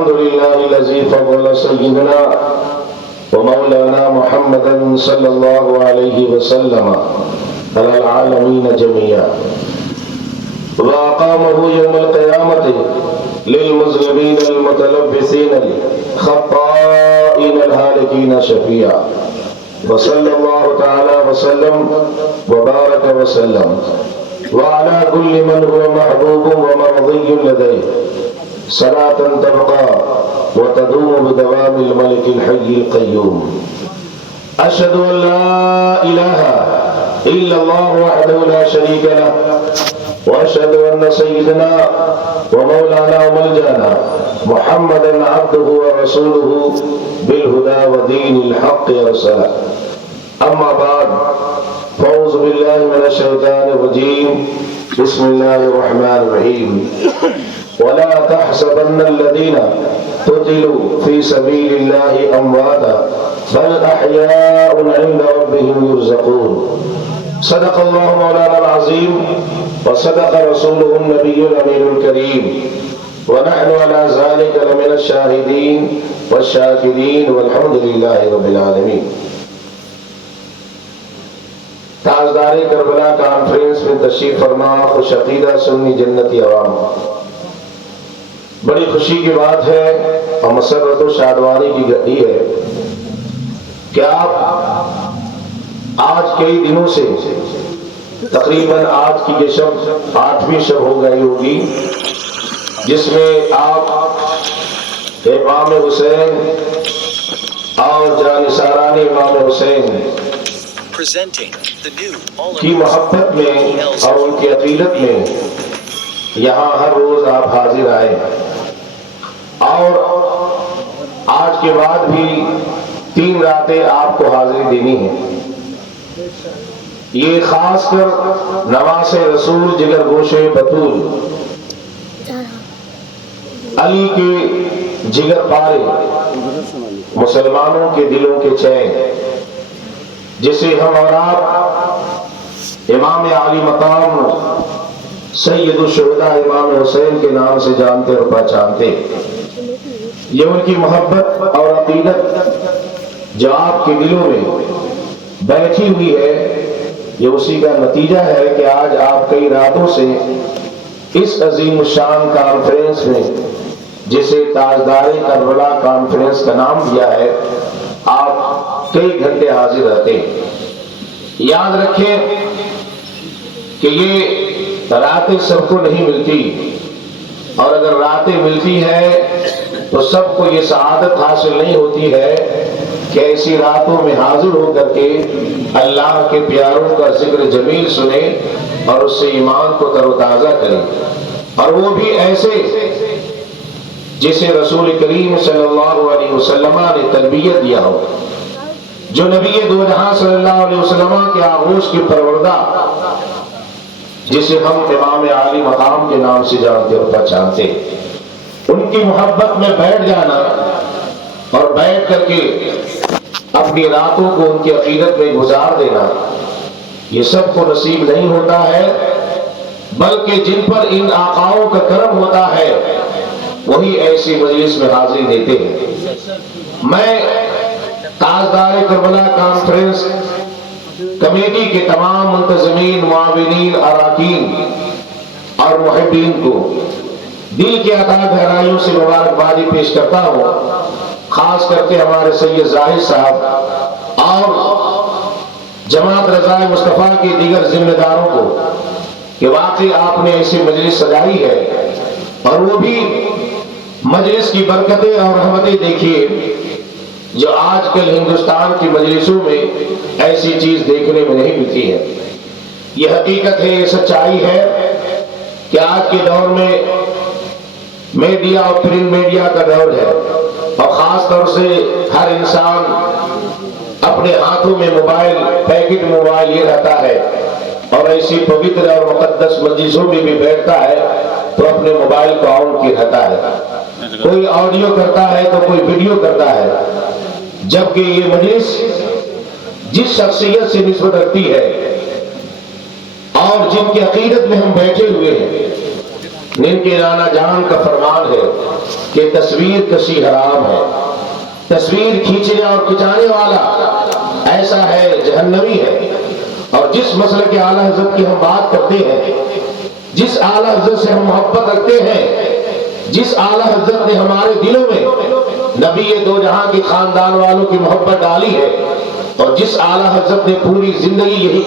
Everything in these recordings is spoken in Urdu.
الحمد لله الذي فضل سيدنا ومولانا محمدا صلى الله عليه وسلم على العالمين جميعا وأقامه يوم القيامة للمذنبين المتلبسين الخطائين الهالكين شفيعا وصلى الله تعالى وسلم وبارك وسلم وعلى كل من هو محبوب ومرضي لديه صلاة تبقى وتدوم بدوام الملك الحي القيوم. أشهد أن لا إله إلا الله وحده لا شريك له وأشهد أن سيدنا ومولانا وملجانا محمدا عبده ورسوله بالهدى ودين الحق أرسله. أما بعد فأعوذ بالله من الشيطان الرجيم. بسم الله الرحمن الرحيم. ولا تحسبن الذين قتلوا في سبيل الله أمواتا بل أحياء عند ربهم يرزقون. صدق الله مولانا العظيم وصدق رسوله النبي الأمين الكريم ونحن على ذلك لمن الشاهدين والشاكرين والحمد لله رب العالمين. تاجدار کربلا کانفرنس میں تشریف فرما خوش عقیدہ سنی جنتی عوام، بڑی خوشی کی بات ہے اور مسرت و شادوانی کی گھڑی ہے کہ آپ آج کئی دنوں سے تقریباً آج کی یہ شب 8ویں شب ہو گئی ہوگی جس میں آپ امام حسین اور جانثاران امام حسین کی محبت میں اور ان کی عقیدت میں یہاں ہر روز آپ حاضر آئے اور آج کے بعد بھی 3 راتیں آپ کو حاضری دینی ہے. یہ خاص کر نواز رسول جگر گوش بطول علی کے جگر پارے مسلمانوں کے دلوں کے چین جسے ہم اور آپ امام عالی مقام سید الشہداء امام حسین کے نام سے جانتے اور پہچانتے. یہ ان کی محبت اور عقیدت جو آپ کے دلوں میں بیٹھی ہوئی ہے، یہ اسی کا نتیجہ ہے کہ آج آپ کئی راتوں سے اس عظیم الشان کانفرنس میں جسے تاجدار کربلا کانفرنس کا نام دیا ہے، آپ کئی گھنٹے حاضر رہتے ہیں. یاد رکھیں کہ یہ راتیں سب کو نہیں ملتی، اور اگر راتیں ملتی ہے تو سب کو یہ سعادت حاصل نہیں ہوتی ہے کہ ایسی راتوں میں حاضر ہو کر کے اللہ کے پیاروں کا ذکر جمیل سنے اور اس سے ایمان کو تر و تازہ کرے، اور وہ بھی ایسے جسے رسول کریم صلی اللہ علیہ وسلم نے تربیت دیا ہو، جو نبی دو جہاں صلی اللہ علیہ وسلم کے آغوش کی پروردہ جسے ہم امام عالی مقام کے نام سے جانتے اور پہچانتے، ان کی محبت میں بیٹھ جانا اور بیٹھ کر کے اپنی راتوں کو ان کی عقیدت میں گزار دینا، یہ سب کو نصیب نہیں ہوتا ہے، بلکہ جن پر ان آقاؤں کا کرم ہوتا ہے وہی ایسی مجلس میں حاضری دیتے ہیں. میں تاجدار کربلا کانفرنس کمیٹی کے تمام منتظمین، معاونین، اراکین اور محبین کو دل کی عطا گہرائیوں سے مبارکبادی پیش کرتا ہوں، خاص کر کے ہمارے سید زاہد صاحب اور جماعت رضائے مصطفیٰ کے دیگر ذمہ داروں کو کہ واقعی آپ نے ایسی مجلس سجائی ہے، اور وہ بھی مجلس کی برکتیں اور رحمتیں دیکھیے جو آج کل ہندوستان کی مجلسوں میں ایسی چیز دیکھنے میں نہیں ملتی ہے. یہ حقیقت ہے، یہ سچائی ہے کہ آج کے دور میں میڈیا اور پرنٹ میڈیا کا دور ہے، اور خاص طور سے ہر انسان اپنے ہاتھوں میں موبائل، پیکٹ موبائل یہ رہتا ہے، اور ایسی پوتر اور مقدس مجلسوں میں بھی بیٹھتا ہے تو اپنے موبائل کو آن کی رہتا ہے، کوئی آڈیو کرتا ہے تو کوئی ویڈیو کرتا ہے، جبکہ یہ مجلس جس شخصیت سے نسبت رکھتی ہے اور جن کی عقیدت میں ہم بیٹھے ہوئے ہیں جن کے نانا جان کا فرمان ہے کہ تصویر کشی حرام ہے، تصویر کھینچنے اور کھچانے والا ایسا ہے جہنمی ہے۔ اور جس مسئلے کے اعلیٰ حضرت کی ہم بات کرتے ہیں، جس اعلیٰ حضرت سے ہم محبت رکھتے ہیں، جس اعلیٰ حضرت نے ہمارے دلوں میں نبی دو جہاں کے خاندان والوں کی محبت ڈالی ہے، اور جس اعلیٰ حضرت نے پوری زندگی یہی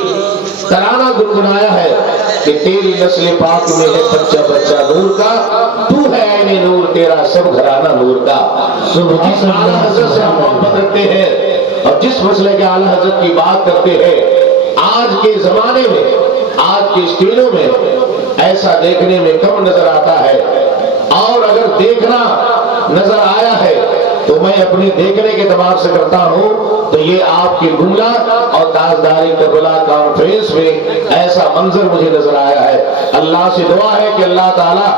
ترانہ گنگنایا ہے کہ تیری نسل پاک میں ہے بچہ بچہ نور کا، تو ہے عین نور تیرا سب گھرانہ نور کا۔ جس اعلیٰ حضرت سے ہم محبت رکھتے ہیں اور جس مسئلے کے اعلیٰ حضرت کی بات کرتے ہیں، آج کے زمانے میں، آج کے اسٹیلوں میں ایسا دیکھنے میں کم نظر آتا ہے، اور اگر دیکھنا نظر آیا ہے تو میں اپنے دیکھنے کے اعتبار سے کرتا ہوں تو یہ آپ کی گملہ اور تاجداری کربلا کانفرنس میں ایسا منظر مجھے نظر آیا ہے۔ اللہ سے دعا ہے کہ اللہ تعالی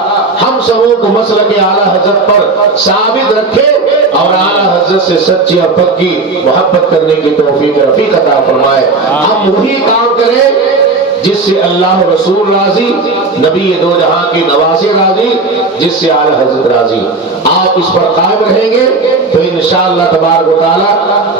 ہم سبوں کو مسلک اعلیٰ حضرت پر ثابت رکھے اور اعلیٰ حضرت سے سچی اور پکی محبت کرنے کی توفیق رفیق عطا فرمائے۔ ہم وہی کام کریں جس سے اللہ رسول راضی، نبی دو جہاں کے نواسے راضی، جس سے اعلیٰ حضرت راضی۔ آپ اس پر قائم رہیں گے تو انشاءاللہ تبارک و تعالی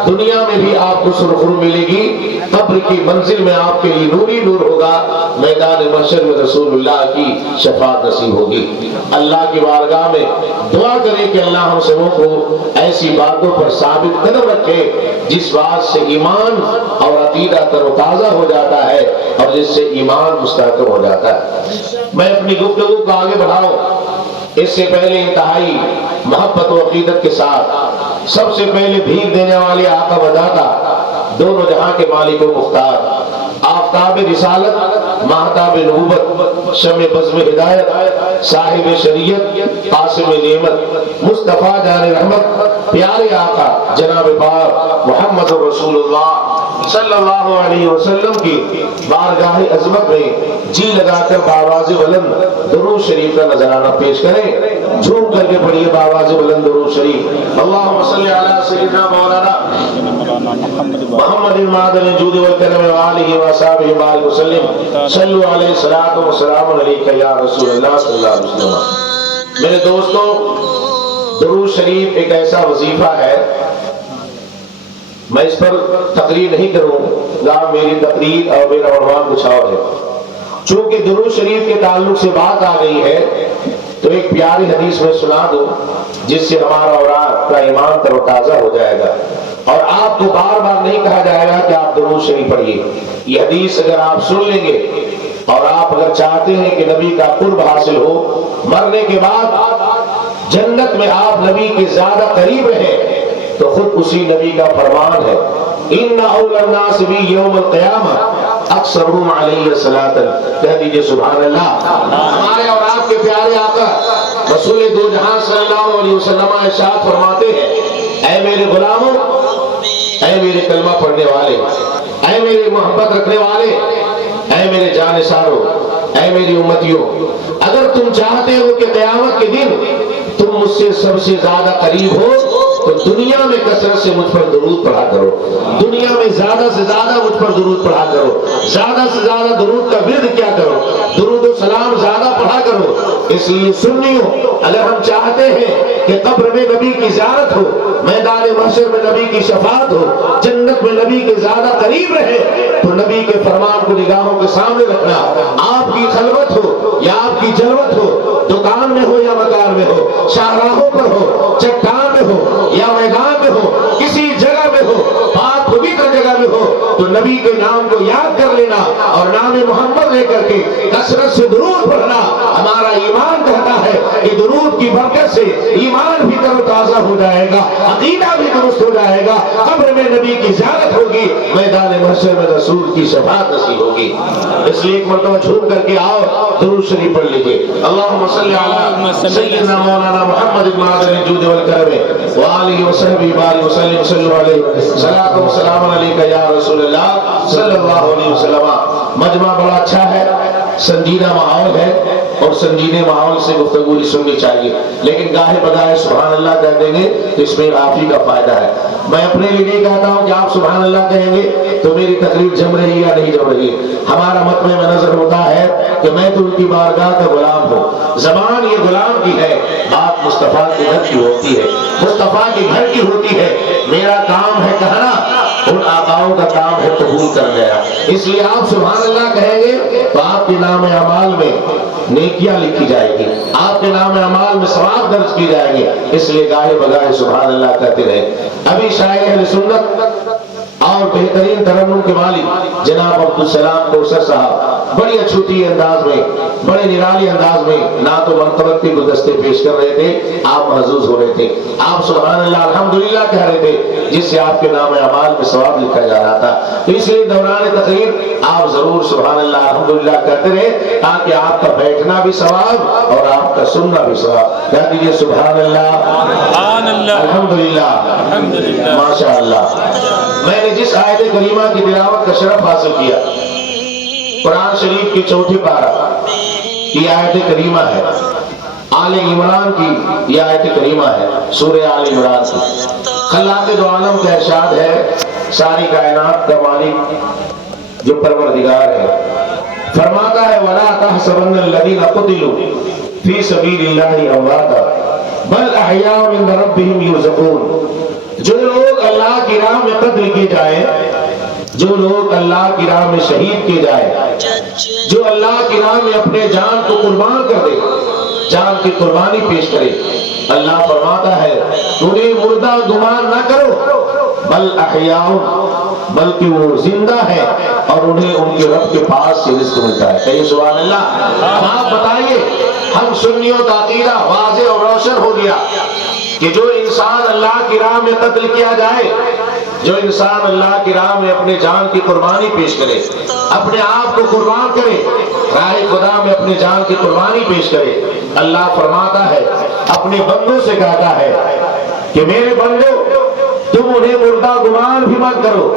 دنیا میں بھی آپ کو سرخرو ملے گی، قبر کی منزل میں آپ کے لیے نور ہی نور ہوگا، میدان محشر میں رسول اللہ کی شفاعت نصیب ہوگی۔ اللہ کی بارگاہ میں دعا کریں کہ اللہ ہم سبوں کو ایسی باتوں پر ثابت قدم رکھے جس بات سے ایمان اور عقیدہ تر و تازہ ہو جاتا ہے اور جس سے ایمان مستحکم ہو جاتا ہے۔ میں اپنی گفتگو کو آگے بڑھاؤں اس سے پہلے انتہائی محبت و عقیدت کے ساتھ سب سے پہلے بھیک دینے والے آقا وذاتا، دونوں جہاں کے مالک و مختار، آفتاب رسالت، ماہتاب نبوت، شمع بزم ہدایت، صاحب شریعت، قاسم نعمت، مصطفیٰ جان رحمت، پیارے آقا جناب پاک محمد رسول اللہ صلی اللہ علیہ وسلم کی بارگاہ عظمت میں جی لگا کر بآواز بلند درود شریف کا نذرانہ پیش کریں۔ جھوم کر کے پڑھیے بآواز بلند درود شریف۔ اللہم صلی علی سیدنا مولانا محمد المعدن الجود والکرم وآلہ وصحبہ وبارک وسلم۔ صلو علیہ الصلاۃ والسلام علیک یا رسول اللہ صلی اللہ علیہ وسلم۔ میرے دوستو، درود شریف ایک ایسا وظیفہ ہے، میں اس پر تقریر نہیں کروں گا، میری تقریر اور میرا عنوان کچھ اور ہے۔ چونکہ درود شریف کے تعلق سے بات آ گئی ہے تو ایک پیاری حدیث میں سنا دوں جس سے ہمارا اور آپ کا ایمان تر و تازہ ہو جائے گا، اور آپ کو بار بار نہیں کہا جائے گا کہ آپ درود شریف پڑھیے۔ یہ حدیث اگر آپ سن لیں گے اور آپ اگر چاہتے ہیں کہ نبی کا قرب حاصل ہو، مرنے کے بعد جنت میں آپ نبی کے زیادہ قریب رہیں، تو خود اسی نبی کا فرمان ہے، ان اول الناس بی یوم القیامہ اکثرهم علیہ صلاۃ۔ کہہ دیجئے سبحان اللہ۔ ہمارے اور آپ کے پیارے آقا رسول دو جہاں صلی اللہ علیہ وسلم ارشاد فرماتے ہیں، اے میرے غلاموں، اے میرے کلمہ پڑھنے والے، اے میرے محبت رکھنے والے، اے میرے جانثاروں، اے میری امتیوں، اگر تم چاہتے ہو کہ قیامت کے دن تم مجھ سے سب سے زیادہ قریب ہو تو دنیا میں کثرت سے مجھ پر درود پڑھا کرو، دنیا میں زیادہ سے زیادہ مجھ پر درود پڑھا کرو، زیادہ سے زیادہ درود کا ورد کیا کرو، درود و سلام زیادہ پڑھا کرو۔ اس لیے سنیوں، اگر ہم چاہتے ہیں کہ قبر میں نبی کی زیارت ہو، میدان محشر میں نبی کی شفاعت ہو، جنت میں نبی کے زیادہ قریب رہے، تو نبی کے فرمان کو نگاہوں کے سامنے رکھنا۔ آپ کی خلوت ہو یا آپ کی جلوت ہو، دکان میں ہو یا مکان میں ہو، شاہراہوں پر ہو، چٹان میں ہو یا میدان میں ہو، کسی جگہ میں ہو، پاک پوتر جگہ میں ہو، تو نبی کے نام کو یاد کر لینا اور نام محمد لے کر کے کثرت سے درود پڑھنا۔ ہمارا ایمان کہتا ہے کہ درود کی برکت سے ایمان بھی تر و تازہ ہو جائے گا، عقیدہ بھی درست ہو جائے گا، قبر میں نبی کی زیارت ہوگی، میدان محشر میں رسول کی شفاعت نصیب ہوگی۔ اس لیے ایک مرتبہ جھوم کر کے آؤ، درود شریف پڑھ لیجئے۔ اللہم صلی علی سیدنا مولانا محمد المعدن الجود والکرم وآلہ وصحبہ وبارک وسلم۔ صلی اللہ علیہ صلاۃ و سلام علیک یا رسول اللہ صلی اللہ علیہ وسلم۔ مجمع بڑا اچھا ہے، سنجیدہ ماحول ہے، اور سنجیدے ماحول سے گفتگو سننی چاہیے، لیکن گاہے بدائے سبحان اللہ کہہ دیں گے تو اس میں آپ ہی کا فائدہ ہے۔ میں اپنے لیے نہیں کہتا ہوں کہ آپ سبحان اللہ کہیں گے تو میری تقریر جم رہی ہے یا نہیں جم رہی ہے۔ ہمارا مطمئن نظر ہوتا ہے کہ میں تو ان کی بارگاہ کا غلام ہوں. زبان یہ غلام کی ہے، بات مصطفیٰ کے گھر کی ہوتی ہے، مصطفیٰ کے گھر کی ہوتی ہے. میرا کام ہے کہنا، ان آقاؤں کا کام ہے قبول کر گیا. اس لیے آپ سبحان اللہ کہیں گے تو آپ کے نام اعمال میں نیکیاں لکھی جائے گی، آپ کے نام اعمال میں ثواب درج کی جائیں گے. اس لیے گاہے بگاہے سبحان اللہ کہتے رہے. ابھی شاعر اہل سنت اور بہترین ترنم کے مالک جناب عبدالسلام کوثر صاحب بڑی اچھوتی انداز میں، بڑے نرالی انداز میں نعت و منقبت کے گلدستے پیش کر رہے تھے. آپ محظوظ ہو رہے تھے، آپ سبحان اللہ الحمدللہ کہہ رہے تھے، جس سے آپ کے نام اعمال میں ثواب لکھا جا رہا تھا. تو اس لیے دوران تقریر آپ ضرور سبحان اللہ الحمدللہ کہتے رہے، تاکہ آپ کا بیٹھنا بھی ثواب اور آپ کا سننا بھی ثواب. کہہ دیجیے سبحان اللہ الحمدللہ ماشاء اللہ. میں نے جس آیت کریمہ کی تلاوت کا شرف حاصل کیا، قرآن شریف کی چوتھی پارہ کی آیت کریمہ ہے، آل عمران کی یہ آیت کریمہ ہے، سورہ آل عمران کی. خلاق دو عالم کا ارشاد ہے، ساری کائنات کا مالک جو پروردگار ہے، فرماتا ہے وَلَا تَحْسَبَنَّ الَّذِينَ قُتِلُوا فِي سَبِيلِ اللَّهِ أَمْوَاتًا بَلْ أَحْيَاءٌ عِندَ رَبِّهِمْ يُرْزَقُونَ. جو لوگ اللہ کی راہ میں قتل کیے جائیں، جو لوگ اللہ کی راہ میں شہید کیے جائیں، جو اللہ کی راہ میں اپنے جان کو قربان کر دے، جان کی قربانی پیش کرے، اللہ فرماتا ہے انہیں مردہ گمان نہ کرو، بل احیاء، بلکہ وہ زندہ ہے اور انہیں ان کے رب کے پاس سے رزق ملتا ہے. کہیے سبحان اللہ. آپ بتائیے، ہم سنیوں کا عقیدہ واضح اور روشن ہو گیا کہ جو انسان اللہ کی راہ میں قتل کیا جائے، جو انسان اللہ کی راہ میں اپنے جان کی قربانی پیش کرے، اپنے آپ کو قربان کرے، راہ خدا میں اپنی جان کی قربانی پیش کرے، اللہ فرماتا ہے اپنے بندوں سے کہتا ہے کہ میرے بندو تم انہیں مردہ گمان بھی مت کرو.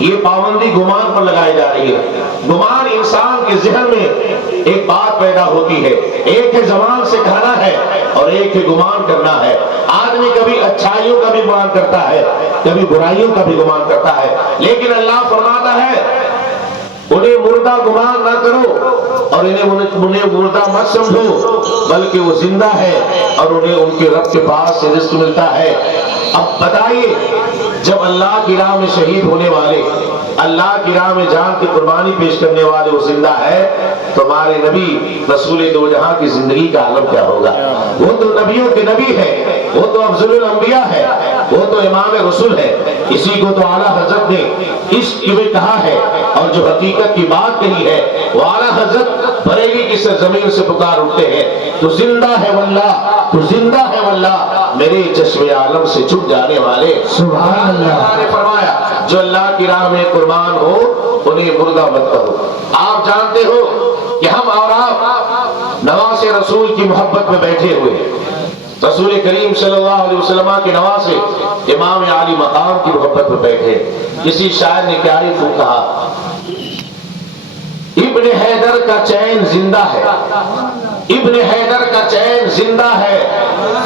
یہ پابندی گمان پر لگائی جا رہی ہے. گمان انسان کے ذہن میں ایک بات پیدا ہوتی ہے، ایک ہے زبان سے کہنا ہے اور ایک ہے گمان کرنا ہے. آدمی کبھی اچھائیوں کا بھی گمان کرتا ہے، کبھی برائیوں کا بھی گمان کرتا ہے، لیکن اللہ فرماتا ہے انہیں مردہ گمان نہ کرو اور انہیں مردہ مت سمجھو، بلکہ وہ زندہ ہے اور انہیں ان کے رب کے پاس سے رزق ملتا ہے. اب بتائیے، جب اللہ کی راہ میں شہید ہونے والے، اللہ کی راہ میں جان کی قربانی پیش کرنے والے وہ زندہ ہے، تو ہمارے نبی رسول دو جہاں کی زندگی کا عالم کیا ہوگا؟ وہ تو نبیوں کے نبی ہے، وہ تو افضل الانبیاء ہے، وہ تو امام رسول ہے. اسی کو تو اعلیٰ حضرت نے عشق میں کہا ہے، اور جو حقیقت کی بات کہی ہے وہ اعلیٰ حضرت بریلی کی سرزمین سے پکار اٹھتے ہیں، تو زندہ ہے واللہ، تو زندہ ہے واللہ میرے چشم عالم سے چھپ جانے والے. سبحان اللہ نے فرمایا جو اللہ کی راہ میں قربان ہو انہیں مردہ مت کرو. آپ جانتے ہو کہ ہم اور آپ نواز رسول کی محبت میں بیٹھے ہوئے ہیں، رسول کریم صلی اللہ علیہ وسلم کے نواز امام عالی مقام کی محبت میں بیٹھے. کسی شاعر نے کیا ہی خوب کہا، ابن حیدر کا چین زندہ ہے، ابن حیدر کا چین زندہ ہے،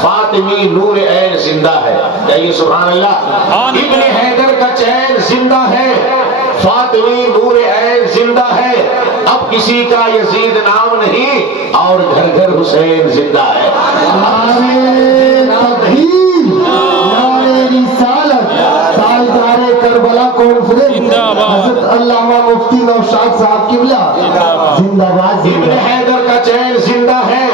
فاطمی نور عین زندہ ہے. کہیے سبحان اللہ. ابن حیدر کا چین زندہ ہے، فاطمی نور عین زندہ ہے، اب کسی کا یزید نام نہیں اور گھر گھر حسین زندہ ہے. کربلا کانفرنس حضرت علامہ مفتی نوشاد صاحب قبلہ زندہ باد. ابن حیدر کا چین زندہ ہے،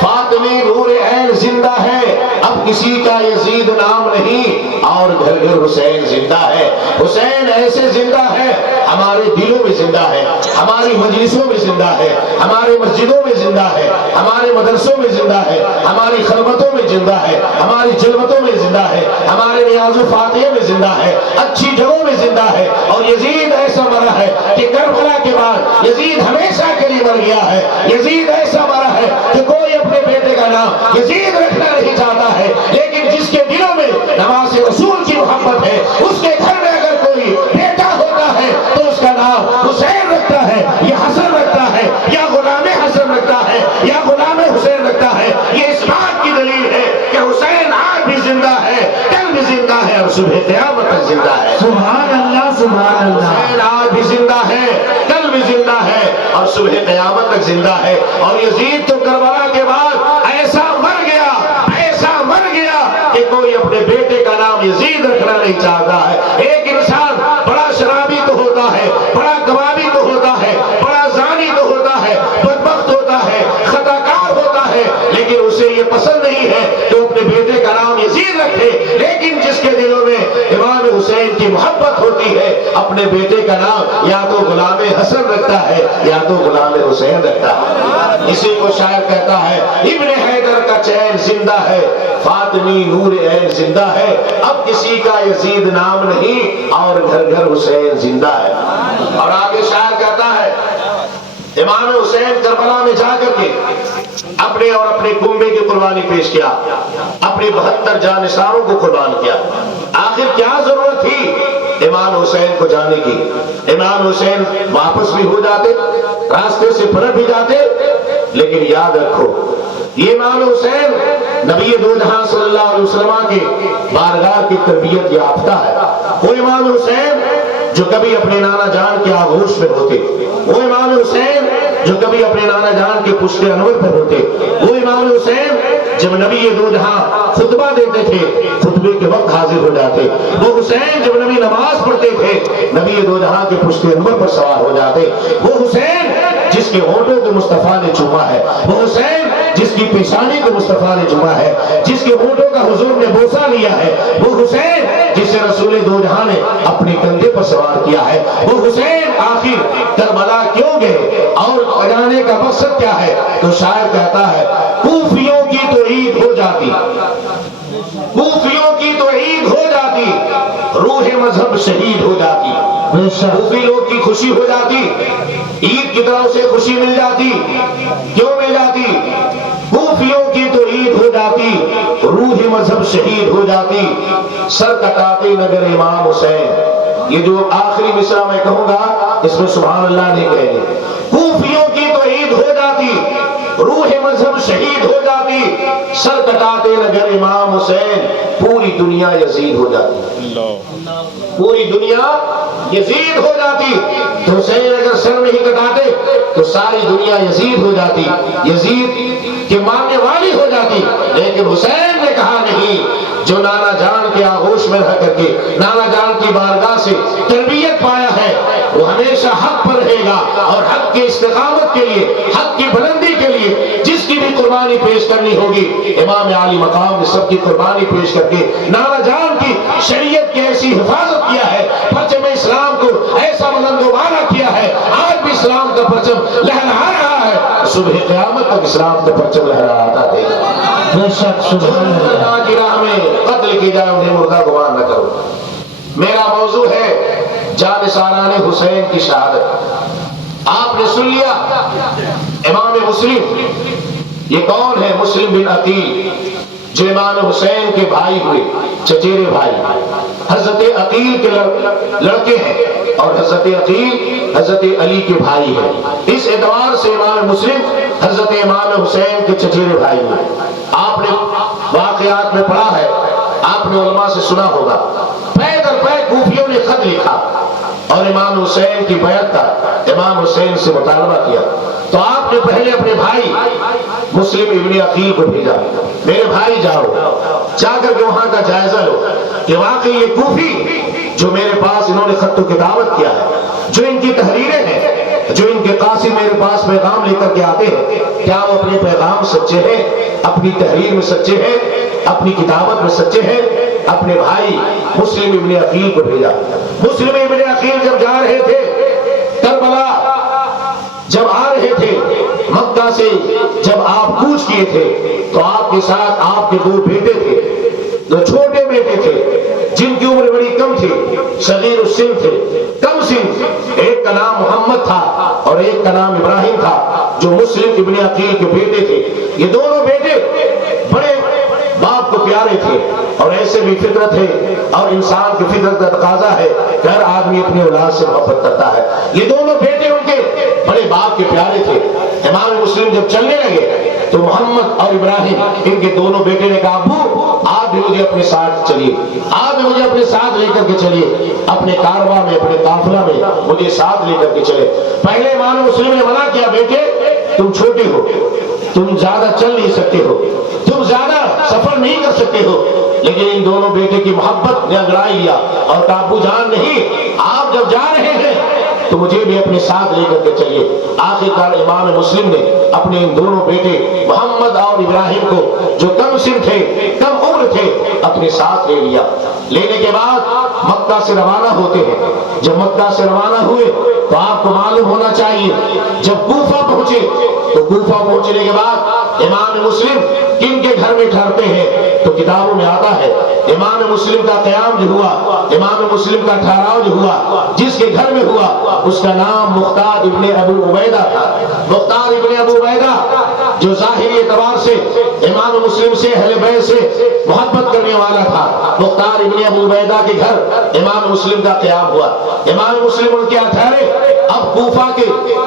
فاطمی نور عین زندہ ہے، اب کسی کا یزید نام نہیں اور گھر گھر حسین زندہ ہے. حسین ایسے زندہ ہے ہمارے دلوں میں زندہ ہے، ہماری مجلسوں میں زندہ ہے، ہمارے مسجدوں میں زندہ ہے، ہمارے مدرسوں میں زندہ ہے، ہماری خلوتوں میں زندہ ہے، ہماری جلوتوں میں زندہ ہے، ہمارے نیاز و فاتحے میں زندہ ہے، اچھی جگہوں میں زندہ ہے. اور یزید ایسا مرا ہے کہ کربلا کے بعد یزید ہمیشہ کے لیے مر گیا ہے. یزید ایسا مرا ہے کہ کوئی اپنے بیٹے کا نام یزید رکھنا نہیں چاہتا ہے، لیکن جس کے دلوں میں نماز رسول کی محبت ہے، اس کے گھر میں اگر کوئی بیٹا ہوتا ہے تو اس کا نام حسین رکھتا ہے، یا حسن رکھتا ہے، یا غلام حسن رکھتا ہے، یا غلام حسین رکھتا ہے. یہ اس بات کی دلیل ہے کہ حسین آج بھی زندہ ہے، کل بھی زندہ ہے اور صبح قیامت تک زندہ ہے. سبحان اللہ سبحان اللہ. حسین آج بھی زندہ ہے، کل بھی زندہ ہے اور صبح قیامت تک زندہ ہے. اور یزید تو کربلا کے بعد ایسا مر گیا کہ کوئی اپنے بیٹے کا نام یزید رکھنا نہیں چاہتا ہے. ایک انسان بڑا شرابی تو ہوتا ہے, بڑا کبابی تو ہوتا ہے, بڑا زانی تو ہوتا ہے, بدبخت ہوتا ہے, خطا کار ہوتا ہے, لیکن اسے یہ پسند نہیں ہے کہ اپنے بیٹے کا نام یزید رکھے. لیکن جس کے دلوں میں امام حسین کی محبت ہوتی ہے, اپنے بیٹے کا نام یا تو غلام حسن رکھتا ہے یا تو غلام حسین رکھتا ہے. اسی کو شاعر کہتا ہے, ابن حیدر کا چین زندہ ہے, فاطمی نور عین زندہ ہے, اب کسی کا یزید نام نہیں اور گھر گھر حسین زندہ ہے. اور آگے شاعر کہتا ہے, امام حسین کربلا میں جا کر کے اپنے اور اپنے کنبے کی قربانی پیش کیا, اپنے 72 جانثاروں کو قربان کیا. آخر کیا ضرورت تھی امام حسین کو جانے کی؟ امام حسین واپس بھی ہو جاتے, راستے سے پلٹ بھی جاتے, لیکن یاد رکھو یہ امام حسین نبی دو جہاں صلی اللہ علیہ وسلم کے بارگاہ کی تربیت یافتہ ہے. وہ امام حسین جو کبھی اپنے نانا جان کے آغوش میں ہوتے, وہ امام حسین جو کبھی اپنے نانا جان کے پشت انور پر ہوتے, وہ امام حسین جب نبی دو جہاں خطبہ دیتے تھے خطبے کے وقت حاضر ہو جاتے, وہ حسین جب نبی نماز پڑھتے تھے نبی دو جہاں کے پشت انور پر سوار ہو جاتے, وہ حسین جس کے ہونٹوں کو مصطفیٰ نے چوما ہے, وہ حسین جس کی پیشانی کو مصطفیٰ نے چوما ہے, جس کے ہونٹوں کا حضور نے بوسہ لیا ہے, وہ حسین جسے رسول دو جہاں نے اپنے کندھے پر سوار کیا ہے, وہ حسین آخر کربلا کیوں گئے اور جانے کا مقصد کیا ہے؟ تو شاعر کہتا ہے, کوفیوں کی تو عید ہو جاتی, کوفیوں کی تو عید ہو جاتی, روح مذہب شہید ہو جاتی. کوفی لوگ کی خوشی ہو جاتی, عید کی طرف سے خوشی مل جاتی. کیوں مل جاتی؟ کوفیوں کی تو عید ہو جاتی, روح مذہب شہید ہو جاتی, سر کٹاتے نگر امام حسین. یہ جو آخری مصرع میں کہوں گا اس میں سبحان اللہ نہیں کہیں گے. کوفیوں کی تو عید ہو جاتی, روح مذہب شہید ہو جاتی, سر کٹاتے نگر امام حسین, پوری دنیا یزید ہو جاتی, پوری دنیا یزید ہو جاتی. تو حسین اگر سر نہیں کٹاتے تو ساری دنیا یزید ہو جاتی, یزید کے ماننے والی ہو جاتی. لیکن حسین نے کہا نہیں, جو نانا جان کے آغوش میں رہ کر کے نانا جان کی بارگاہ سے تربیت پایا ہے وہ ہمیشہ حق پر رہے گا, اور حق کی استقامت کے لیے, حق کی بلندی کے لیے جس کی بھی قربانی پیش کرنی ہوگی, امام عالی مقام نے سب کی قربانی پیش کر کے نانا جان کی شریعت کی ایسی حفاظت کیا ہے, پرچم اسلام کو ایسا بلند و بالا کیا ہے, آج بھی اسلام کا پرچم لہرا رہا ہے, صبح قیامت تک اسلام کا پرچم لہراتا رہے گا. اللہ کی راہ میں قتل کی جائے انہیں مردہ گمان نہ کرو. میرا موضوع ہے جانثاران حسین کی شہادت. آپ نے سن لیا امام مسلم, یہ کون ہے؟ مسلم بن عقیل, جو امام حسین کے بھائی ہوئے, چچیرے بھائی, حضرت عقیل کے لڑکے ہیں, اور حضرت عقیل حضرت علی کے بھائی ہیں. اس اعتبار سے امام مسلم حضرت امام حسین کے چچیرے بھائی ہوئے. آپ نے واقعات میں پڑھا ہے, آپ نے علماء سے سنا ہوگا, پے در پے کوفیوں نے خط لکھا اور امام حسین کی بیعت کا امام حسین سے مطالبہ کیا. تو آپ نے پہلے اپنے بھائی مسلم ابن عقیل کو بھیجا, میرے بھائی جاؤ, جا کر کے وہاں کا جائزہ لو کہ واقعی یہ کوفی جو میرے پاس انہوں نے خط و کتابت کیا ہے, جو ان کی تحریریں ہیں, جو ان کے قاصد میرے پاس پیغام لے کر کے آتے ہیں, کیا وہ اپنے پیغام سچے ہیں, اپنی تحریر میں سچے ہیں, اپنی کتابت میں سچے ہیں؟ اپنے بھائی مسلم ابن عقیل کو بھیجا. مسلم ابن عقیل جب جا رہے تھے کربلا, جب آ رہے تھے مکہ سے, جب آپ کوچ کیے تھے تو آپ کے ساتھ آپ کے 2 بیٹے تھے, 2 چھوٹے بیٹے تھے جن کی عمر بڑی کم تھی, صغیر السن تھے, کم سن. ایک کا نام محمد تھا اور ایک کا نام ابراہیم تھا, جو مسلم ابن عقیل کے بیٹے تھے. یہ دونوں بیٹے بڑے باپ کو پیارے تھے, اور ایسے بھی فطرت ہے اور انسان کی فطرت کا تقاضا ہے کہ ہر آدمی اپنی اولاد سے محبت کرتا ہے. یہ دونوں بیٹے ان کے بڑے باپ کے پیارے تھے. امام مسلم جب چلنے لگے تو محمد اور ابراہیم ان کے دونوں بیٹے نے کہا, ابو آپ بھی مجھے اپنے ساتھ چلیے، آپ بھی مجھے اپنے ساتھ لے کر کے چلیے، اپنے کارواں میں، اپنے قافلہ میں مجھے ساتھ لے کر کے چلے۔ پہلے امام مسلم نے منع کیا، بیٹے تم چھوٹے ہو، تم زیادہ چل نہیں سکتے ہو، تم زیادہ سفر نہیں کر سکتے ہو، لیکن ان دونوں بیٹے کی محبت نے اگرائی لیا اور کہا ابو جان نہیں، آپ جب جا رہے ہیں تو مجھے بھی اپنے ساتھ لے کر کے چلیے۔ آخرکار امام مسلم نے اپنے ان دونوں بیٹے محمد اور ابراہیم کو، جو کم سن تھے، کم عمر تھے، اپنے ساتھ لے لیا۔ لینے کے بعد مکہ سے روانہ ہوتے ہیں۔ جب مکہ سے روانہ ہوئے تو آپ کو معلوم ہونا چاہیے، جب کوفہ پہنچے تو کوفہ پہنچنے کے بعد امام مسلم کن کے گھر میں ٹھہرتے ہیں تو کتابوں میں آتا ہے امام مسلم کا قیام جو ہوا، امام مسلم کا ٹھہراؤ جو ہوا، جس کے گھر میں ہوا اس کا نام مختار ابن ابو عبیدہ تھا۔ مختار ابن ابو عبیدہ جو ظاہری اعتبار سے امام مسلم سے، اہل بیت سے محبت کرنے والا تھا، مختار ابن ابو عبیدہ کے گھر امام مسلم کا قیام ہوا۔ امام مسلم ان کے ٹھہرے۔ اب کوفہ کے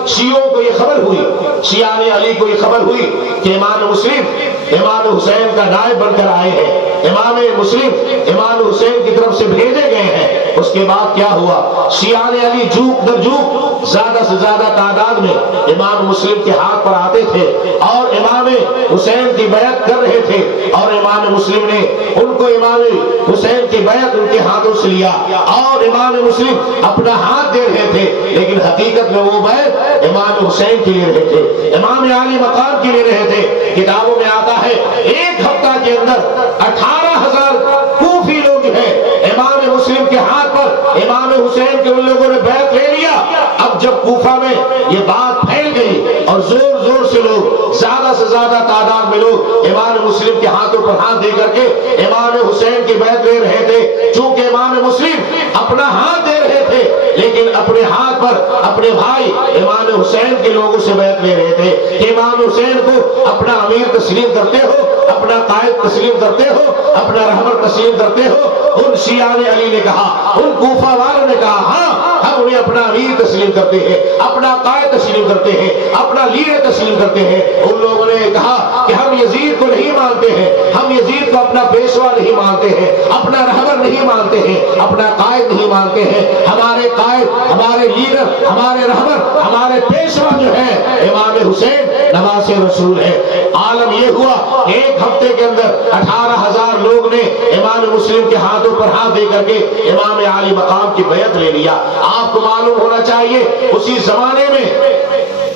شیعوں کو یہ خبر ہوئی، شیعان علی کو یہ خبر ہوئی کہ امام مسلم امام حسین کا نائب بن کر آئے ہیں، امام مسلم امام حسین کی طرف سے بھیجے گئے ہیں۔ اس کے بعد کیا ہوا، شیعان علی جوک در جوک زیادہ سے زیادہ تعداد میں امام مسلم کے ہاتھ پر آتے تھے اور امام حسین کی بیعت کر رہے تھے، اور امام مسلم نے ان کو امام حسین کی بیعت ان کے ہاتھوں سے لیا اور امام مسلم اپنا ہاتھ دے رہے تھے، لیکن حقیقت میں وہ بیعت امام حسین کے لیے رہے تھے، امام علی مقام کے لیے رہے تھے۔ کتابوں میں آتا ہے ایک ہفتہ کے اندر 18,000 کوفی لوگ جو ہے امام مسلم کے ہاتھ پر امام حسین کے ان لوگوں نے بیعت لے لیا۔ اب جب کوفہ میں یہ بات پھیل گئی اور زور زور سے لوگ، زیادہ سے زیادہ تعداد میں لوگ امام مسلم کے ہاتھوں پر ہاتھ دے کر کے امام حسین کی بیعت لے رہے تھے، چونکہ امام مسلم اپنا ہاتھ دے رہے تھے لیکن اپنے ہاتھ پر اپنے بھائی امام حسین کے لوگوں سے بیعت لے رہے تھے کہ امام حسین کو اپنا امیر تسلیم کرتے ہو، اپنا قائد تسلیم کرتے ہو، اپنا رہبر تسلیم کرتے ہو۔ ان شیعان علی نے کہا، ان کوفہ والوں نے کہا ہاں ہم انہیں اپنا امیر تسلیم کرتے ہیں، اپنا قائد تسلیم کرتے ہیں، اپنا لیڈر تسلیم کرتے ہیں۔ ان لوگوں نے کہا کہ ہم یزید کو نہیں مانتے ہیں، ہم یزید کو اپنا پیشوا نہیں مانتے ہیں، اپنا رہبر نہیں مانتے ہیں، اپنا قائد نہیں مانتے ہیں، ہمارے قائد، ہمارے لیڈر، ہمارے رہبر، ہمارے پیشوا جو ہے امام حسین نواسے رسول ہے۔ عالم یہ ہوا ایک ہفتے کے اندر 18,000 لوگ نے امام مسلم کے ہاتھوں پر ہاتھ دے کر کے امام علی مقام کی بیعت لے لیا۔ آپ کو معلوم ہونا چاہیے اسی زمانے میں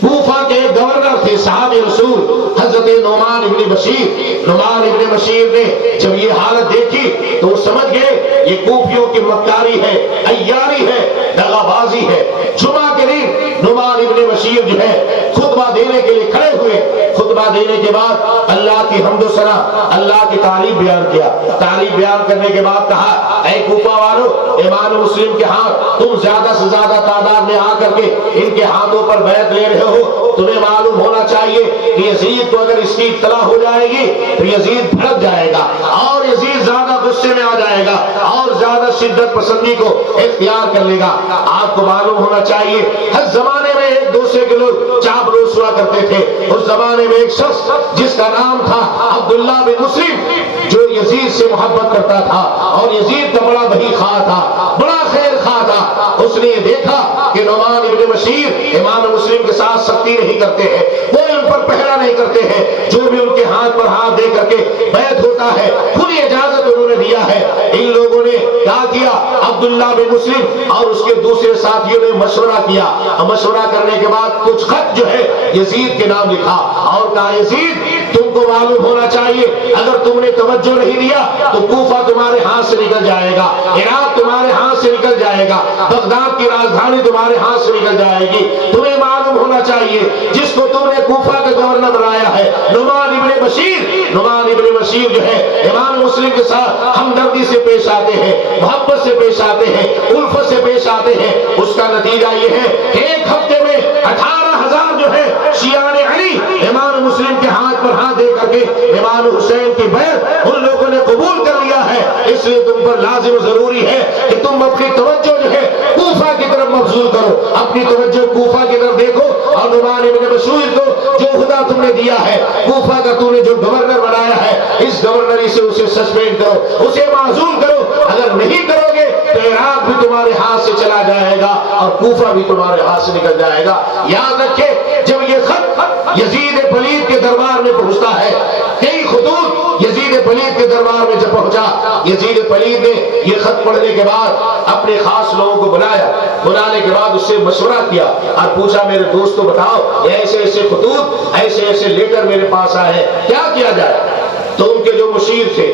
کوفہ کے ایک گورنر تھے صحابی رسول حضرت نعمان ابن بشیر۔ نعمان ابن بشیر نے جب یہ حالت دیکھی تو وہ سمجھ گئے یہ کوفیوں کی مکاری ہے، عیاری ہے، دغا بازی ہے۔ جمعہ کے دن نعمان ابن بشیر جو ہے خطبہ دینے کے لیے کھڑے ہوئے۔ خطبہ دینے کے بعد اللہ کی حمد و ثنا، اللہ کی تعریف بیان کیا۔ تعریف بیان کرنے کے بعد کہا اے کوفہ والو، امام مسلم کے ہاتھ تم زیادہ سے زیادہ تعداد میں آ کر کے ان کے ہاتھوں پر بیعت لے رہے ہو، تمہیں معلوم ہونا چاہیے کہ یزید کو اگر اس کی اطلاع ہو جائے گی تو یزید بھڑک جائے گا اور یزید زیادہ غصے میں آ جائے گا اور زیادہ شدت پسندی کو اختیار کر لے گا۔ آپ کو معلوم ہونا چاہیے ہر زمانے میں ایک دوسرے کے لوگ چاپلوس ہوا کرتے تھے۔ اس زمانے میں ایک شخص جس کا نام تھا عبداللہ بن مسلم، جو یزید سے محبت کرتا تھا اور یزید کا بڑا بھائی خواہ تھا، بڑا خیر خواہ تھا۔ اس نے دیکھا کہ نعمان ابن بشیر امام مسلم کے ساتھ سختی نہیں کرتے ہیں، وہ ان پر پہرا نہیں کرتے ہیں، جو بھی ان کے ہاتھ پر ہاتھ دے کر کے بیعت ہوتا ہے خود اجازت انہوں نے دیا ہے۔ ان لوگوں نے کیا کیا، عبداللہ بن مسلم اور اس کے دوسرے ساتھیوں نے مشورہ کیا۔ مشورہ کرنے کے بعد کچھ خط جو ہے یزید کے نام لکھا اور کہا یزید تم کو معلوم ہونا چاہیے اگر تم نے توجہ نہیں دیا تو کوفہ تمہارے ہاتھ سے نکل جائے گا، عراق تمہارے ہاتھ سے نکل جائے گا، بغداد کی راجدھانی تمہارے ہاتھ سے نکل جائے گی۔ تمہیں معلوم ہونا چاہیے جس کو تم نے کوفہ کا گورنر بنایا ہے نعمان ابن بشیر، نعمان ابن بشیر جو ہے امام مسلم کے ساتھ ہمدردی سے پیش آتے ہیں، محبت سے پیش آتے ہیں، الفت سے پیش آتے ہیں۔ اس کا نتیجہ یہ ہے کہ ایک ہفتے میں 18,000 جو ہے شیعان علی امام مسلم کے ہاتھ پر ہاتھ دے کر کے امام حسین کی بیعت ان لوگوں نے قبول کر لیا ہے۔ اس لیے تم پر لازم ضروری ہے کہ تم اپنی توجہ جو ہے کوفہ کی طرف مبذول کرو، اپنی توجہ کوفہ کی طرف دیکھو اور نعمان ابن بشیر کو جو خدا تم نے دیا ہے، کوفہ کا تم نے جو گورنر بنایا ہے، اس گورنری سے اسے سسپینڈ کرو، اسے معزول کرو، اگر نہیں کرو گے تو عراق بھی تمہارے ہاتھ سے چلا جائے گا اور کوفہ بھی تمہارے ہاتھ سے نکل جائے گا۔ یاد رکھے جب یہ خط یزید پلید کے دربار میں پہنچتا ہے، کئی خطوط یزید پلید کے دربار میں جب پہنچا، یزید پلید نے یہ خط پڑھنے کے بعد اپنے خاص لوگوں کو بلایا، بلانے کے بعد اس سے مشورہ کیا اور پوچھا میرے دوستو بتاؤ ایسے ایسے خطوط، ایسے ایسے لیٹر میرے پاس آئے ہیں، کیا کیا جائے؟ تو ان کے جو مشیر تھے،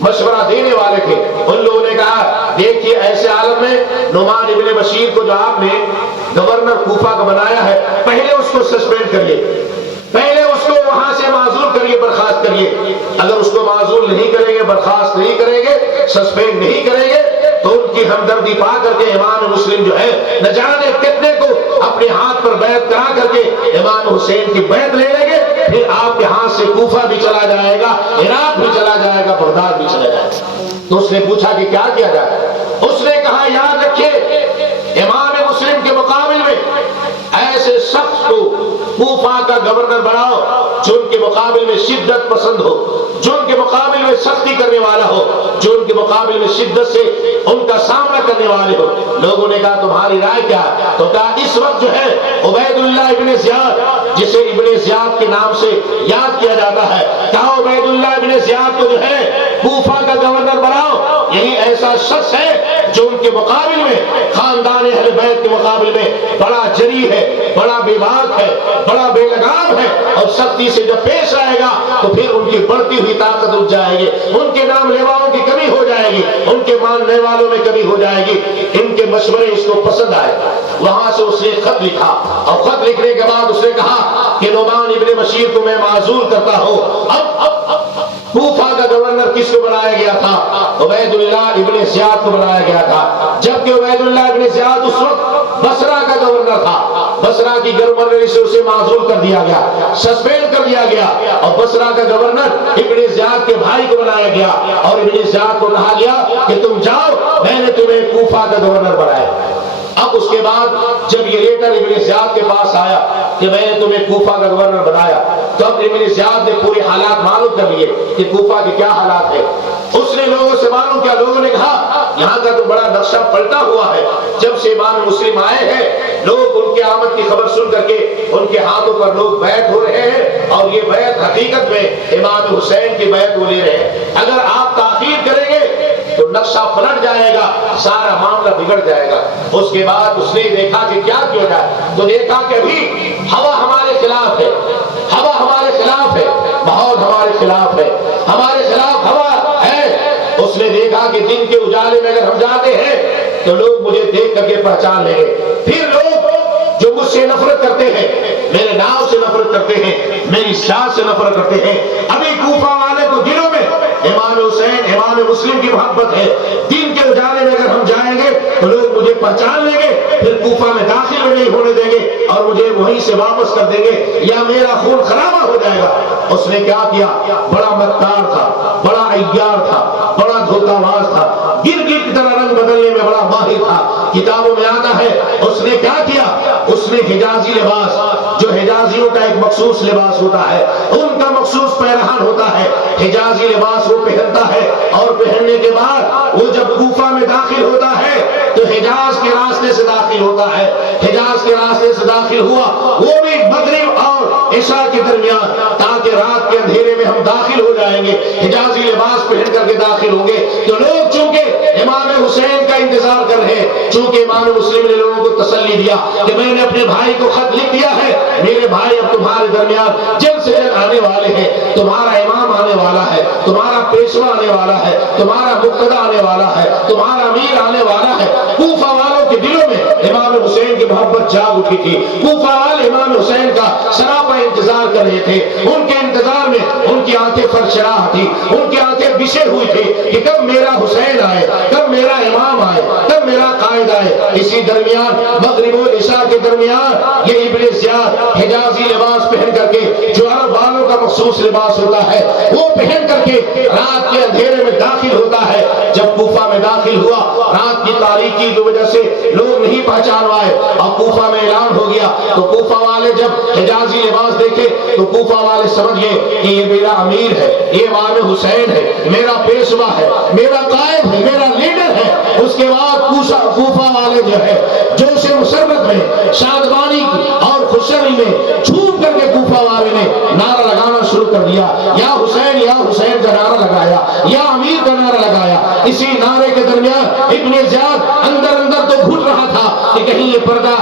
مشورہ دینے والے تھے، ان لوگوں نے کہا دیکھیے ایسے عالم میں نعمان ابن بشیر کو جو آپ نے گورنر کوفہ کا بنایا ہے، پہلے اس کو سسپینڈ کریے، پہلے اس کو وہاں سے معزول کریے، برخاست کریے۔ اگر اس کو معزول نہیں کریں گے، برخاست نہیں کریں گے، سسپینڈ نہیں کریں گے تو ان کی ہمدردی پا کر کے امام مسلم جو ہے نہ جانے کتنے کو اپنے ہاتھ پر بیعت کرا کر کے امام حسین کی بیعت لے لیں گے، پھر آپ کے ہاتھ سے کوفہ بھی چلا جائے گا، عراق بھی چلا جائے گا، بغداد بھی چلا جائے گا۔ تو اس نے پوچھا کہ کیا کیا جائے؟ اس نے کہا یاد رکھیے امام مسلم کے مقابل میں ایسے شخص کو کوفہ کا گورنر بناؤ جو ان کے مقابل میں شدت پسند ہو، جو ان کے مقابل میں سختی کرنے والا ہو، جو ان کے مقابل میں شدت سے ان کا سامنا کرنے والے ہو۔ لوگوں نے کہا تمہاری رائے کیا ہے؟ تو کہا اس وقت جو ہے عبید اللہ ابن زیاد، جسے ابن زیاد کے نام سے یاد کیا جاتا ہے، کہا عبید اللہ ابن زیاد کو جو ہے کوفہ کا گورنر بناؤ، یہی ایسا شخص ہے جو ان کے مقابل میں خاندان اہل بیت کے مقابل میں بڑا جری ہے، بڑا بے باک ہے، بڑا بے لگام ہے، اور سختی سے جب پیش آئے گا تو پھر ان کی بڑھتی ہوئی طاقت رک جائے گی، ان کے نام لیواؤں کی کمی ہو جائے گی، ان کے ماننے والوں میں کمی ہو جائے گی۔ ان کے مشورے اس کو پسند آئے، وہاں سے اس نے خط لکھا، اور خط لکھنے کے بعد اس نے کہا کہ نعمان ابن بشیر کو میں معزول کرتا ہوں۔ اب کوفہ کا گورنر کس کو بنایا گیا تھا؟ عبید اللہ ابن زیاد کو بنایا گیا تھا، جبکہ عبید اللہ ابن زیاد اس وقت بصرہ کا گورنر تھا۔ بصرہ کی گورنری سے اسے معزول کر دیا گیا، سسپینڈ کر دیا گیا، اور بصرہ کا گورنر ابن زیاد کے بھائی کو بنایا گیا، اور ابن زیاد کو کہا گیا کہ تم جاؤ، میں نے تمہیں کوفہ کا گورنر بنایا۔ اب اس کے بعد جب یہ لیٹر ابن زیاد کے پاس آیا کہ میں نے تمہیں کوفہ کا گورنر بنایا، تو اب ابن زیاد نے پورے حالات معلوم کر لیے کہ کوفہ کے کیا حالات ہیں۔ اس نے لوگوں سے معلوم کیا، لوگوں نے کہا یہاں کا تو بڑا نقشہ پلٹا ہوا ہے، جب سے امام مسلم آئے ہیں لوگ ان کے آمد کی خبر سن کر کے ان کے ہاتھوں پر لوگ بیعت ہو رہے ہیں، اور یہ بیعت حقیقت میں امام حسین کی بیعت وہ لے رہے ہیں۔ اگر آپ تاخیر کریں گے تو نقشہ پلٹ جائے گا، سارا معاملہ بگڑ جائے گا۔ اس کے بعد اس نے دیکھا کہ کیا کیا جائے، تو دیکھا کہ ابھی ہوا ہمارے خلاف ہے، ہوا ہمارے خلاف ہے، ماحول ہمارے خلاف ہے، ہمارے خلاف ہوا ہے۔ اس نے دیکھا کہ دن کے اجالے میں اگر ہم جاتے ہیں تو لوگ مجھے دیکھ کر کے پہچان لیں گے، پھر لوگ جو مجھ سے نفرت کرتے ہیں، میرے نام سے نفرت کرتے ہیں، میری سیاست سے نفرت کرتے ہیں، ابھی کوفہ والے کو دلوں میں امام حسین امام مسلم کی محبت ہے، دین کے اجالے میں اگر ہم جائیں گے تو لوگ مجھے پہچان لیں گے، پھر کوفہ میں داخل نہیں ہونے دیں گے اور مجھے وہیں سے واپس کر دیں گے، یا میرا خون خرابہ ہو جائے گا۔ اس نے کیا کیا؟ بڑا مکار تھا، بڑا عیار تھا، بڑا دھوکہ باز تھا، گرگٹ کی طرح رنگ بدلنے میں بڑا ماہر تھا۔ کتابوں میں آتا ہے اس نے کیا کیا؟ اس نے حجازی لباس، جو حجازیوں کا ایک مخصوص لباس ہوتا ہے، ان کا مخصوص پہران ہوتا ہے، حجازی لباس وہ پہنتا ہے، اور پہننے کے بعد وہ جب کوفہ میں داخل ہوتا ہے تو حجاز کے راستے سے داخل ہوتا ہے، حجاز کے راستے سے داخل ہوا، وہ بھی مغرب اور عشاء کے درمیان، تاکہ رات کے اندھیرے میں ہم داخل ہو جائیں گے، حجازی لباس پہن کر کے داخل ہوں گے تو لوگ چونکہ امام حسین کا انتظار کر رہے ہیں، چونکہ امام مسلم نے لوگوں کو تسلی دیا کہ میں نے اپنے بھائی کو خط لکھ دیا ہے، میرے بھائی اب تمہارے درمیان جلد سے جلد آنے والے ہیں، تمہارا امام آنے والا ہے، تمہارا پیشوا آنے والا ہے، تمہارا مقتدی آنے والا ہے، تمہارا امیر آنے والا ہے۔ کوفہ والوں کے دلوں میں امام حسین کی محبت جاگ اٹھی تھی، کوفہ والے امام حسین کا سراپا انتظار کر رہے تھے، ان کے انتظار میں ان کی آنکھیں فرشراہ تھی، ان کی آنکھیں بچھے ہوئی تھی کہ کب میرا حسین آئے، کب میرا امام آئے، کب میرا قائد آئے۔ اسی درمیان مغرب و عشاء کے درمیان یہ ابن زیاد حجازی لباس پہن کر کے، جو عرب والوں کا مخصوص لباس ہوتا ہے، وہ پہن کر کے رات کے اندھیرے میں داخل ہوتا ہے۔ جب کوفہ میں داخل ہوا، رات کی تاریکی کی وجہ سے لوگ نہیں پہچانوائے اور کوفہ میں اعلان ہو گیا تو کوفہ والے جب حجازی لباس دیکھے تو کوفہ والے سمجھ گئے کہ یہ میرا امیر ہے، یہ امام حسین ہے، میرا پیشوا ہے، میرا قائد ہے، میرا لیڈر ہے۔ اس کے بعد کوفہ والے جو ہے جوش مسرت میں، شادمانی اور خوشحالی میں چھوپ کر کے کوفہ والے نے نعرہ لگانا شروع کر دیا، یا حسین کا نعرہ لگایا، یا امیر کا نعرہ لگایا۔ اسی نعرے کے درمیان ابن زیاد اندر تو گھٹ رہا تھا کہ کہیں یہ پردہ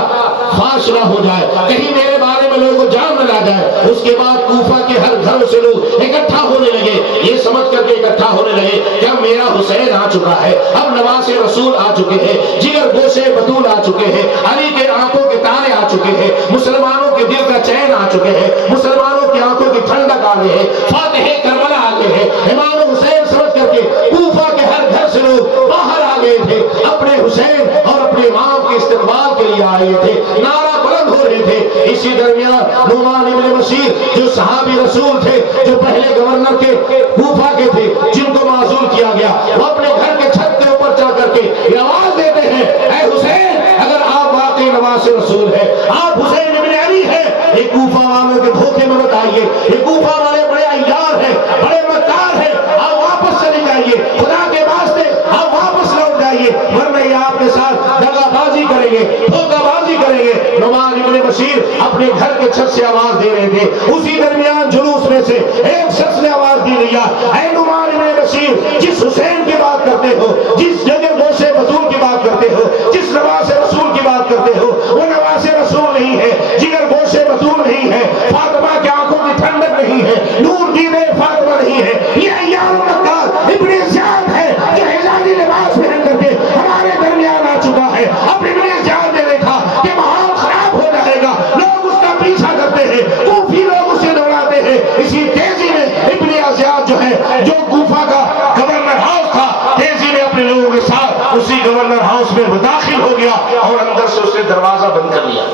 فاش نہ ہو جائے، کہیں میرے بارے میں لوگوں کو جان نہ لا جائے۔ اس کے بعد کوفہ کے ہر گھروں سے لوگ اکٹھا ہونے لگے، یہ سمجھ کر کے اکٹھا ہونے لگے کہ اب میرا حسین آ چکا ہے، اب نواز رسول آ چکے ہیں، جگر گوشے بطول آ چکے ہیں، علی کے آنکھوں کے تارے آ چکے ہیں، مسلمانوں کے دل کا چین آ چکے ہیں، مسلمانوں کی آنکھوں کی ٹھنڈک آ گئے ہیں، فاتح کربلا آ گئے ہیں۔ امام حسین سمجھ کر کے کوفہ کے ہر گھر سے لوگ باہر آ گئے تھے، اپنے حسین اور اپنے امام کے استقبال کے لیے آئے تھے، نعرہ بلند ہو رہے تھے۔ اسی درمیان نعمان ابن بشیر جو صحابی رسول تھے، جو پہلے گورنر کے کوفہ کے تھے، جن کو معزول کیا گیا، وہ اپنے گھر کے چھت کے اوپر چڑھ کر کے یہ آواز دیتے ہیں، اے حسین، اگر آپ واقعی نواز رسول ہیں، آپ حسین ابن علی ہیں، یہ کوفہ والوں کے دھوکے میں مت آئیے، یہ کوفہ والے بڑے عیار ہیں، بڑے مکار ہیں، آپ واپس چلے جائیے، خدا کے واسطے آپ واپس لوٹ جائیے، ورنہ یہ آپ کے ساتھ دغا بازی کریں گے، دھوکہ بازی کریں گے۔ نعمان ابن بشیر اپنے گھر کے چھت سے آواز دے رہے تھے، اسی درمیان جلوس میں سے ایک شخص نے آواز دی لیا، اے نعمان ابن بشیر، جس حسین کی بات کرتے ہو، جس جگر گوشے بطول کی بات کرتے ہو، جس نواز رسول کی بات کرتے ہو، وہ نواز رسول نہیں ہے، جگر گوشے بطول نہیں ہے، فاطمہ کی آنکھوں کی ٹھنڈک نہیں ہے، نور دیدے فاطمہ نہیں ہے، یہ عیار و مکار ابن زیاد ہے جو حجازی لباس پہن کر کے ہمارے درمیان آ چکا ہے۔ اب ابن زیاد نے دیکھا کہ ماحول خراب ہو جائے گا، لوگ اس کا پیچھا کرتے ہیں، کوفی لوگ اسے دوڑاتے ہیں، اسی تیزی میں ابن زیاد جو ہے، جو کوفہ کا گورنر ہاؤس تھا، تیزی میں اپنے لوگوں کے ساتھ اسی گورنر ہاؤس میں داخل ہو گیا اور اندر سے اس نے دروازہ بند کر لیا۔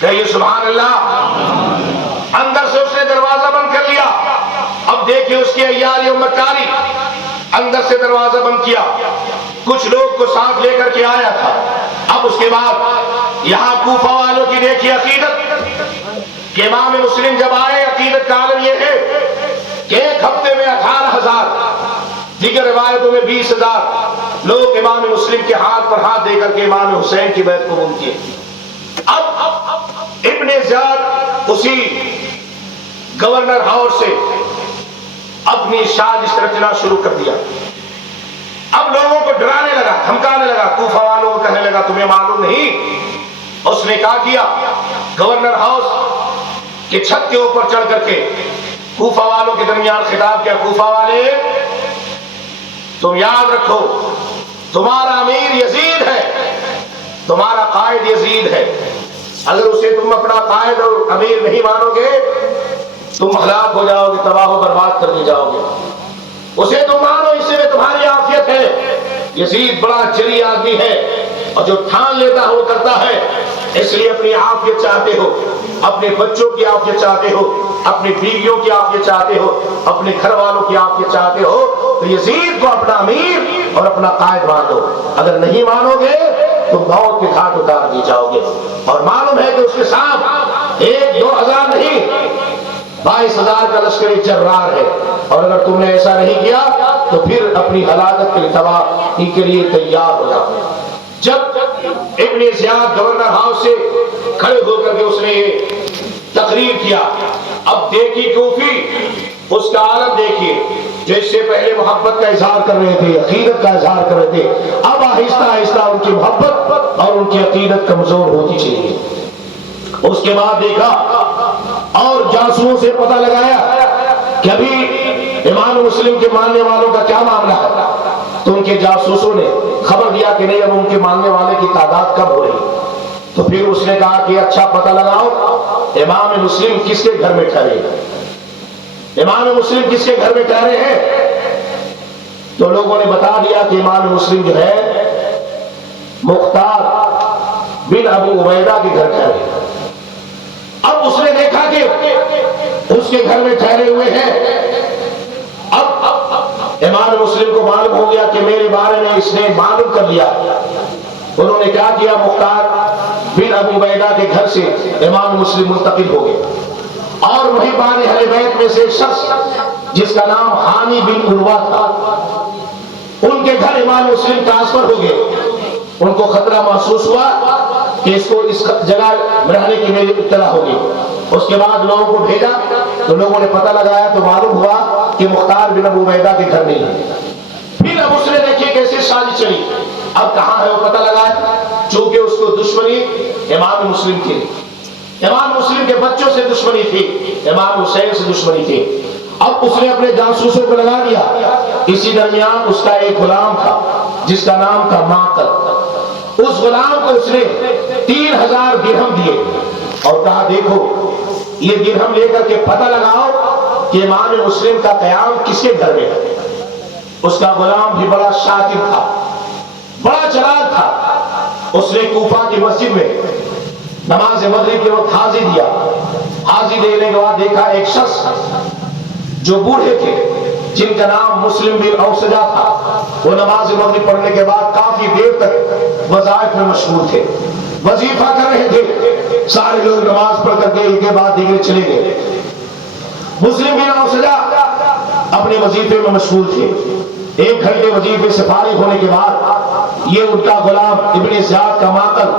کہیے سبحان اللہ۔ اندر سے اس نے دروازہ بند کر لیا۔ اب دیکھیں اس کی عیاری و مکاری، اندر سے دروازہ بند کیا، کچھ لوگ کو ساتھ لے کر کے آیا تھا۔ اب اس کے بعد یہاں کوفہ والوں کی دیکھی عقیدت کہ امام مسلم جب آئے، عقیدت کا عالم یہ ہے کہ ایک ہفتے میں 18,000، دیگر روایتوں میں 20,000 لوگ امام مسلم کے ہاتھ پر ہاتھ دے کر کے امام حسین کی بیعت قبول کیے۔ اب ابن زیاد اسی گورنر ہاؤس سے اپنی سازش رچنا شروع کر دیا۔ اب لوگوں کو ڈرانے لگا، دھمکانے لگا، کوفہ والوں کو کہنے لگا تمہیں معلوم نہیں۔ اس نے کہا کیا، گورنر ہاؤس کے چھت کے اوپر چڑھ کر کے کوفہ والوں کے درمیان خطاب کیا، کوفہ والے تم یاد رکھو تمہارا امیر یزید ہے، تمہارا قائد یزید ہے، اگر اسے تم اپنا قائد اور امیر نہیں مانو گے تم ہلاک ہو جاؤ گے، تباہ و برباد کر دی جاؤ گے، اسے تم مانو، اس سے تمہاری عافیت ہے۔ یزید بڑا جری آدمی ہے اور جو ٹھان لیتا ہے وہ کرتا ہے، اس لیے اپنی عافیت چاہتے ہو، اپنے بچوں کی عافیت چاہتے ہو، اپنی بیویوں کی عافیت چاہتے ہو، اپنے گھر والوں کی عافیت چاہتے ہو، تو یزید کو اپنا امیر اور اپنا قائد مان دو، اگر نہیں مانو گے تو موت کے گھاٹ اتار دی جاؤ گے۔ اور معلوم ہے کہ اس کے ساتھ 1-2 ہزار نہیں، 22,000 کا لشکر جرار ہے، اور اگر تم نے ایسا نہیں کیا تو پھر اپنی ہلاکت کے تباہی کے لیے تیار ہو جاؤ۔ جب ابن زیاد گورنر ہاؤس سے کھڑے ہو کر کے اس نے تقریر کیا، اب دیکھی کوفی اس کا عالم دیکھیے، جو اس سے پہلے محبت کا اظہار کر رہے تھے، عقیدت کا اظہار کر رہے تھے، اب آہستہ آہستہ ان کی محبت اور ان کی عقیدت کمزور ہوتی چلی گئی۔ اس کے بعد دیکھا اور جاسوسوں سے پتہ لگایا کہ ابھی امام مسلم کے ماننے والوں کا کیا معاملہ ہے، تو ان کے جاسوسوں نے خبر دیا کہ نہیں اب ان کے ماننے والے کی تعداد کم ہو رہی۔ تو پھر اس نے کہا کہ اچھا پتہ لگاؤ امام مسلم کس کے گھر میں ٹھہرے، امام مسلم کس کے گھر میں ٹھہرے ہیں؟ تو لوگوں نے بتا دیا کہ امام مسلم جو ہے مختار بن ابو عبیدہ کے گھر ٹھہرے۔ اب اس نے دیکھا کہ اس کے گھر میں ٹھہرے ہوئے ہیں، اب امام مسلم کو معلوم ہو گیا کہ میرے بارے میں اس نے معلوم کر لیا، انہوں نے کیا کیا؟ مختار بن ابو عبیدہ کے گھر سے امام مسلم منتقل ہو گئے، اور وہی بان اہل بیت میں سے ایک شخص جس کا نام ہانی بن عروہ تھا، ان کے گھر امام مسلم ٹرانسفر ہو گئے۔ ان کو خطرہ محسوس ہوا کہ اس کو اس جگہ رہنے کی میری اطلاع ہوگی۔ اس کے بعد لوگوں کو بھیجا تو لوگوں نے پتہ لگایا تو معلوم ہوا کہ مختار بن ابو عبیدہ کے گھر نہیں ہے۔ پھر اب اس نے دیکھی کیسے سازش چلی، اب کہاں ہے وہ پتہ لگایا، چونکہ اس کو دشمنی امام مسلم تھی، امام مسلم کے بچوں سے دشمنی تھی، امام حسین سے دشمنی تھی۔ اب اس نے اپنے جاسوسوں کو لگا دیا۔ اسی درمیان اس کا ایک غلام تھا جس کا نام تھا معقل، اس غلام کو اس نے 3000 درہم دیے اور کہا دیکھو یہ درہم لے کر کے پتہ لگاؤ کہ امام مسلم کا قیام کس کے گھر میں ہے۔ اس کا غلام بھی بڑا شاطر تھا، بڑا چلاک تھا۔ اس نے کوفہ کی مسجد میں نماز مغرب کے وقت حاضری دیا۔ حاضری دینے کے بعد دیکھا ایک شخص جو بوڑھے تھے جن کا نام مسلم بن اوسجہ تھا، وہ نماز مغرب پڑھنے کے بعد کافی دیر تک وظائف میں مشغول تھے، وظیفہ کر رہے تھے۔ سارے لوگ نماز پڑھ کر کے ایک کے بعد دیگرے چلے گئے۔ مسلم بن اوسجہ اپنے وظیفے میں مشغول تھے۔ 1 گھنٹے وظیفے سے فارغ ہونے کے بعد یہ ان کا غلام ابن زیاد کا معقل،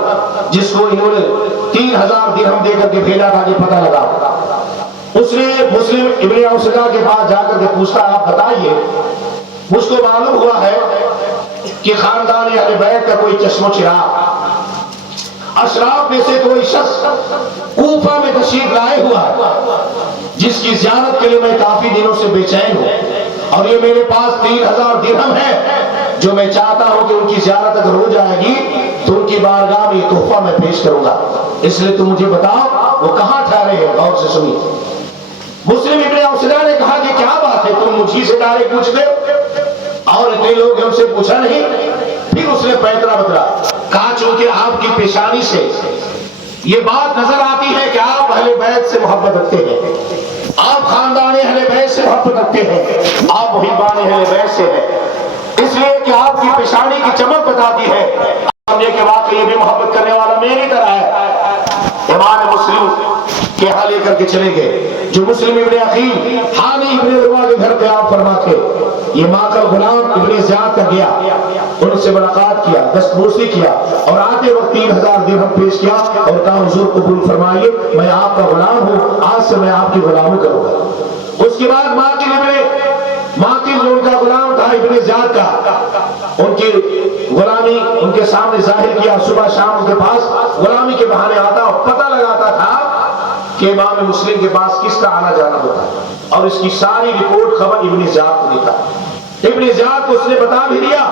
جس کو انہوں نے 3000 درہم دے کر کے بھیجا تھا کہ پتہ لگا، اس نے مسلم ابن اوسجہ کے پاس جا کر کے پوچھتا آپ بتائیے، مجھ کو معلوم ہوا ہے کہ خاندان اہل بیت کا کوئی چشم و چراغ اشراف میں سے کوئی شخص کوفہ میں تشریف لائے ہوا ہے جس کی زیارت کے لیے میں کافی دنوں سے بے چین ہوں، اور یہ میرے پاس 3000 درہم ہے جو میں چاہتا ہوں کہ ان کی زیارت اگر ہو جائے گی تو ان کی بارگاہ میں یہ تحفہ میں پیش کروں گا، اس لیے تم مجھے بتاؤ وہ کہاں ٹھہرے ہیں۔ غور سے سنیے، مسلم ابن اوسجہ نے کہا کہ کیا بات ہے، تم مجھ ہی سے ڈائریکٹ پوچھتے اور اتنے لوگ ہم سے پوچھا نہیں۔ پھر اس نے پیترا بتلا کہا چونکہ آپ کی پیشانی سے یہ بات نظر آتی ہے کہ آپ اہل بیت سے محبت رکھتے ہیں، آپ خاندان اہل بیت سے محبت رکھتے ہیں، آپ محبان اہل بیت سے ہیں، اس لیے کہ آپ کی پیشانی کی چمک بتاتی ہے کہ واقعی یہ بھی محبت کرنے والا میری طرح ہے۔ امام مسلم کے ہاں لے کر کے چلے گئے، جو مسلم ابن عقیل حانی ابن عروہ کے گھر قیام فرما تھے۔ یہ معقل غلام ابن زیاد کا گیا، ان سے ملاقات کیا، دستبوسی کیا، اور آتے وقت 3000 درہم پیش کیا اور کہا حضور قبول فرمائیے، میں آپ کا غلام ہوں، آج سے میں آپ کی غلامی کروں گا۔ اس کے بعد معقل جو ان کا غلام تھا ابن زیاد کا، ان کی غلامی ان کے سامنے ظاہر کیا، صبح شام ان کے پاس غلامی کے بہانے آتا اور پتہ لگاتا تھا کہ امام مسلم کے پاس کس کا آنا جانا ہوتا ہے، اور اس کی ساری رپورٹ خبر ابن زیاد کو دیتا۔ ابن زیاد کو اس نے بتا بھی دیا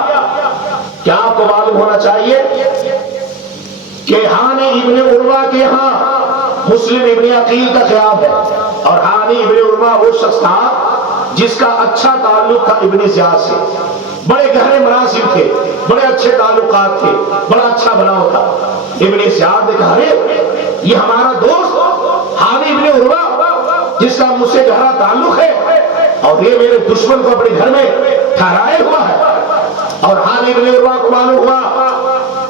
کہ آپ کو معلوم ہونا چاہیے کہ حانی ابن عروہ کے ہاں مسلم ابن عقیل کا قیام ہے، اور حانی ابن عروہ وہ شخص تھا جس کا اچھا تعلق تھا ابن زیاد سے، بڑے گہرے مراسم تھے، بڑے اچھے تعلقات تھے، بڑا اچھا بناؤ تھا۔ ابن زیاد نے کہا ارے یہ ہمارا دوست حانی ابن عروہ جس کا مجھ سے گہرا تعلق ہے، اور یہ میرے دشمن کو اپنے گھر میں ٹھہرائے ہوا ہے۔ اور حانی ابن عروہ کو معلوم ہوا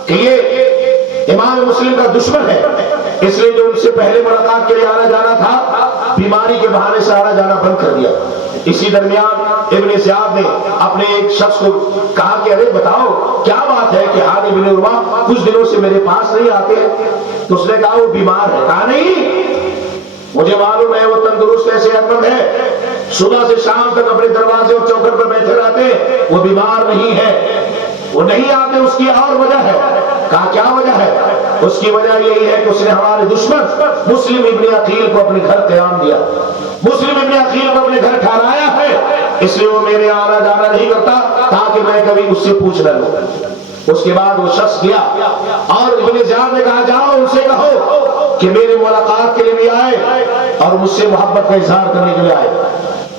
کہ یہ امام مسلم کا دشمن ہے، اس لیے جو ان سے پہلے ملاقات کے لیے آنا جانا تھا بیماری کے بہانے سے آنا جانا بند کر دیا۔ اسی درمیان ابن زیاد نے اپنے ایک شخص کو کہا کہ ارے بتاؤ کیا بات ہے کہ حانی ابن عروہ کچھ دنوں سے میرے پاس نہیں آتے، تو اس نے کہا وہ بیمار ہے۔ کہا نہیں، مجھے معلوم ہے وہ تندرست ہے، صحت مند ہے، صبح سے شام تک اپنے دروازے اور چوکھٹ پر بیٹھے رہتے، وہ بیمار نہیں ہے، وہ نہیں آتے، اس کی اور وجہ ہے۔ کہا کیا وجہ ہے؟ اس کی وجہ یہی ہے کہ اس نے ہمارے دشمن مسلم ابن عقیل کو اپنے گھر قیام دیا، مسلم ابن عقیل کو اپنے گھر ٹھہرایا ہے، اس لیے وہ میرے آنا جانا نہیں کرتا تاکہ میں کبھی اس سے پوچھ نہ لوں۔ اس کے بعد وہ شخص گیا اور ابن زیاد نے کہا جاؤ ان سے کہو کہ میری ملاقات کے لیے بھی آئے اور مجھ سے محبت کا اظہار کرنے کے لیے آئے۔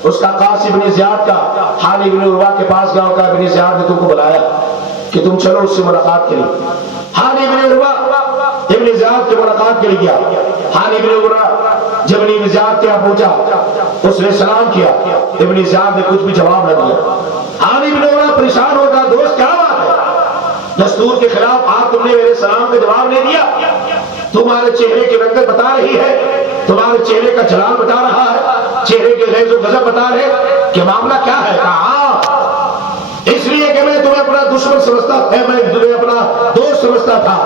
اس کا قاسم ابن زیاد کا حانی ابن عروہ کے پاس گیا اور کہا ابن زیاد نے تم کو بلایا کہ تم چلو اس سے ملاقات کے لیے۔ حانی ابن عروہ ابن زیاد کی ملاقات کے لیے گیا۔ حانی ابن عروہ جب ابن زیاد کے یہاں پہنچا اس نے سلام کیا، ابن زیاد نے کچھ بھی جواب نہ دیا۔ حانی ابن عروہ پریشان ہوتا دوست کیا بات ہے، دستور کے خلاف آپ تم نے تمہارے چہرے کی رنگت بتا رہی ہے، تمہارے چہرے کا جلال بتا رہا ہے، چہرے کے غیظ و غضب بتا رہے کہ معاملہ کیا ہے؟ کہا اس لیے کہ میں تمہیں اپنا دشمن سمجھتا تھا، میں تمہیں اپنا دوست سمجھتا تھا،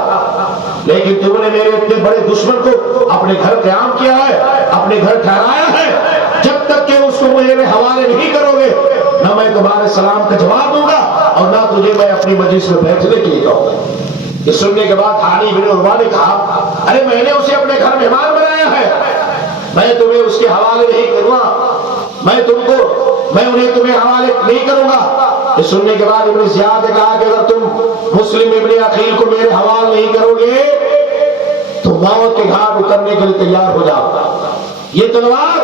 لیکن تم نے میرے اتنے بڑے دشمن کو اپنے گھر قیام کیا ہے، اپنے گھر ٹھہرایا ہے۔ جب تک کہ اس کو میرے حوالے نہیں کرو گے نہ میں تمہارے سلام کا جواب دوں گا اور نہ تجھے میں اپنی مجلس میں بیٹھنے کے لیے کہوں گا۔ یہ سننے کے بعد ہانی بن عروہ نے کہا ارے میں نے اسے اپنے گھر مہمان بنایا ہے، میں تمہیں اس کے حوالے نہیں کروں گا، میں انہیں تمہیں حوالے نہیں کروں گا۔ یہ سننے کے بعد ابن زیاد نے کہا کہ اگر تم مسلم ابن عقیل کو میرے حوالے نہیں کرو گے تو موت کے گھاٹ اترنے کے لیے تیار ہو جاؤ، یہ تلوار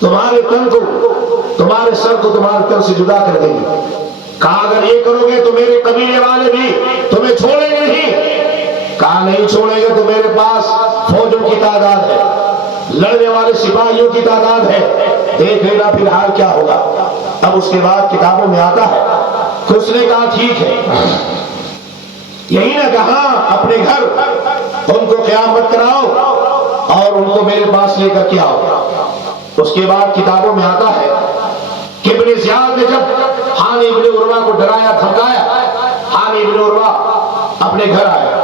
تمہارے تن کو، تمہارے سر کو تمہارے تن سے جدا کر دیں گے۔ کہا اگر یہ کرو گے تو میرے قبیلے والے بھی تمہیں چھوڑیں گے نہیں۔ کہا نہیں چھوڑیں گے تو میرے پاس فوجوں کی تعداد ہے، لڑنے والے سپاہیوں کی تعداد ہے، دیکھ لینا پھر حال کیا ہوگا۔ اب اس کے بعد کتابوں میں آتا ہے کہ اس نے کہا ٹھیک ہے، یہی نہ کہا اپنے گھر ان کو قیامت کراؤ اور ان کو میرے پاس لے کر کے آؤ۔ اس کے بعد کتابوں میں آتا ہے کہ ابن زیاد نے جب ہانی ابن عروہ کو ڈرایا دھمکایا، ہانی ابن عروہ اپنے گھر آیا،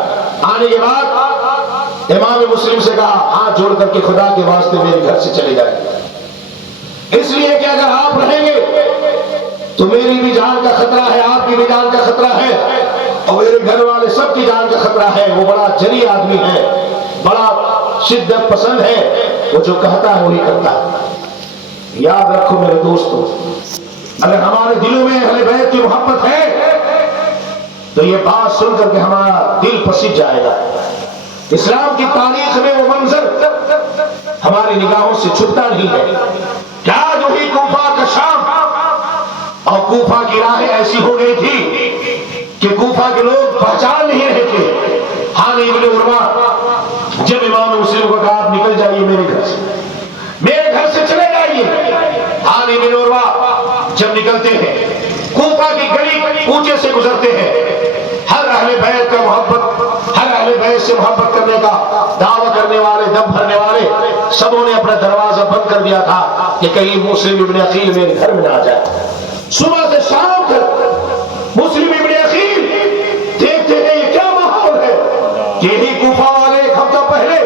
آنے کے بعد امام مسلم سے کہا ہاتھ جوڑ کر کے خدا کے واسطے میرے گھر سے چلے جائیں، اس لیے کہ اگر آپ رہیں گے تو میری بھی جان کا خطرہ ہے، آپ کی بھی جان کا خطرہ ہے اور میرے گھر والے سب کی جان کا خطرہ ہے۔ وہ بڑا جری آدمی ہے، بڑا شدت پسند ہے، وہ جو کہتا ہے وہی کرتا ہے۔ یاد رکھو میرے دوستو، اگر ہمارے دلوں میں اہل بیت کی محبت ہے تو یہ بات سن کر کے ہمارا دل پسند جائے گا۔ اسلام کی تاریخ میں وہ منظر ہماری نگاہوں سے چھپتا نہیں ہے۔ کیا جو ہی کوفہ کا شام اور کوفہ کی راہیں ایسی ہو گئی تھی کہ کوفہ کے لوگ پہچان نہیں رہے تھے۔ ہانی ابن عروہ جب امام مسلم کو کہا آپ نکل جائیے میرے گھر سے، میرے گھر سے چلے جائیے، ہانی ابن عروہ جب نکلتے ہیں کوفہ کی گلی کوچے سے گزرتے ہیں، ہر اہل بیت کا محبت، ہر اہل بیت سے محبت کرنے کا دعویٰ کرنے والے، دم بھرنے والے سبوں نے اپنا دروازہ بند کر دیا تھا کہ کہیں مسلم ابن عقیل میرے گھر میں نہ آ جائے۔ صبح سے شام تک مسلم ابن عقیل دیکھتے ہیں یہ کیا ماحول ہے۔ یہی کوفہ والے ایک ہفتہ پہلے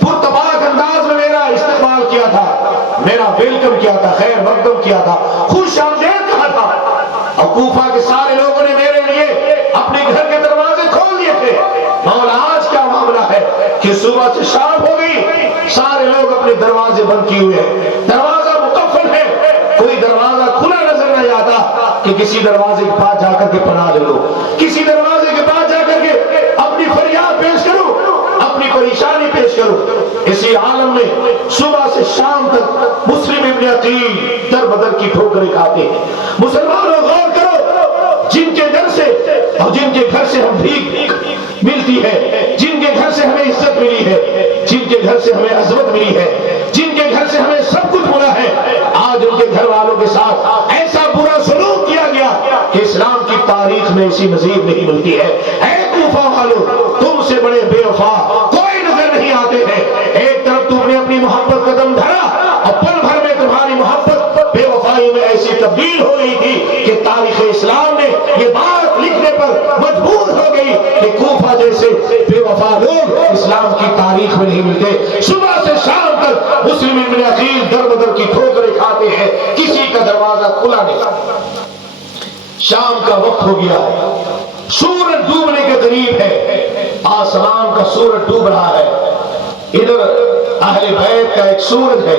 پرتپاک انداز میں میرا استقبال کیا تھا، میرا ویلکم کیا تھا، خیر مقدم کیا تھا، خوش آمدید کہا تھا، اور کوفہ کے سارے لوگوں نے میرے لیے اپنے گھر کے دروازے کھول دیے تھے۔ مولا آج کیا معاملہ ہے کہ صبح سے شام ہو گئی، سارے لوگ اپنے دروازے بند کیے ہوئے ہیں، دروازہ مقفل ہے، کوئی دروازہ کھلا نظر نہیں آتا کہ کسی دروازے کے پاس جا کر کے پناہ لے لو، کسی دروازے کے پاس جا کر کے اپنی فریاد پیش کرو، اپنی پریشانی پیش کرو۔ اسی عالم میں صبح سے شام تک مسلم ابن عقیل در بدر کی ٹھوکریں کھاتے ہیں۔ مسلمانوں غور کرو، جن کے در سے اور جن کے گھر سے ہم بھیک ملتی ہے، جن کے گھر سے ہمیں عزت ملی ہے، جن کے گھر سے ہمیں عظمت ملی ہے، جن کے گھر سے ہمیں سب کچھ ملا ہے، آج ان کے گھر والوں کے ساتھ ایسا برا سلوک کیا گیا کہ اسلام کی تاریخ میں ایسی نظیر نہیں ملتی ہے۔ اے کوفہ والو، تم سے بڑے بے وفا کوئی نظر نہیں آتے ہیں۔ ایک طرف تم نے اپنی محبت کا دم دھرا اور پل بھر میں تمہاری محبت بے وفائی میں ایسی تبدیل ہو گئی تھی کہ تاریخ اسلام نے یہ بات لکھنے پر مجبور ہو گئی کہ کوفہ جیسے بے وفا لوگ اسلام کی تاریخ میں نہیں ملتے۔ صبح سے شام تک مسلم ابن عقیل در بدر کی ٹھوکریں کھاتے ہیں، کسی کا دروازہ کھلا نہیں۔ شام کا وقت ہو گیا ہے، سورج ڈوبنے کے قریب ہے، آسمان کا سورج ڈوب رہا ہے۔ ادھر اہل بیت کا ایک سورج ہے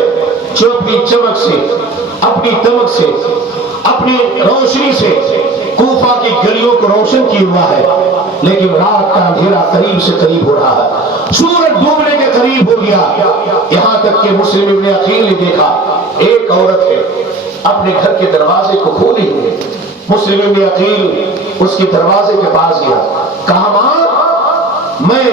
جو اپنی چمک سے، اپنی دمک سے، اپنی روشنی سے کوفہ کی گلیوں کو روشن کیا ہوا ہے، لیکن رات کا اندھیرا قریب سے قریب ہو رہا ہے، سورج ڈوبنے کے قریب ہو گیا۔ یہاں تک کہ مسلم ابن عقیل نے دیکھا ایک عورت ہے اپنے گھر کے دروازے کو کھولی ہوئی۔ مسلم ابن عقیل اس کے دروازے کے پاس گیا، کہا ماں میں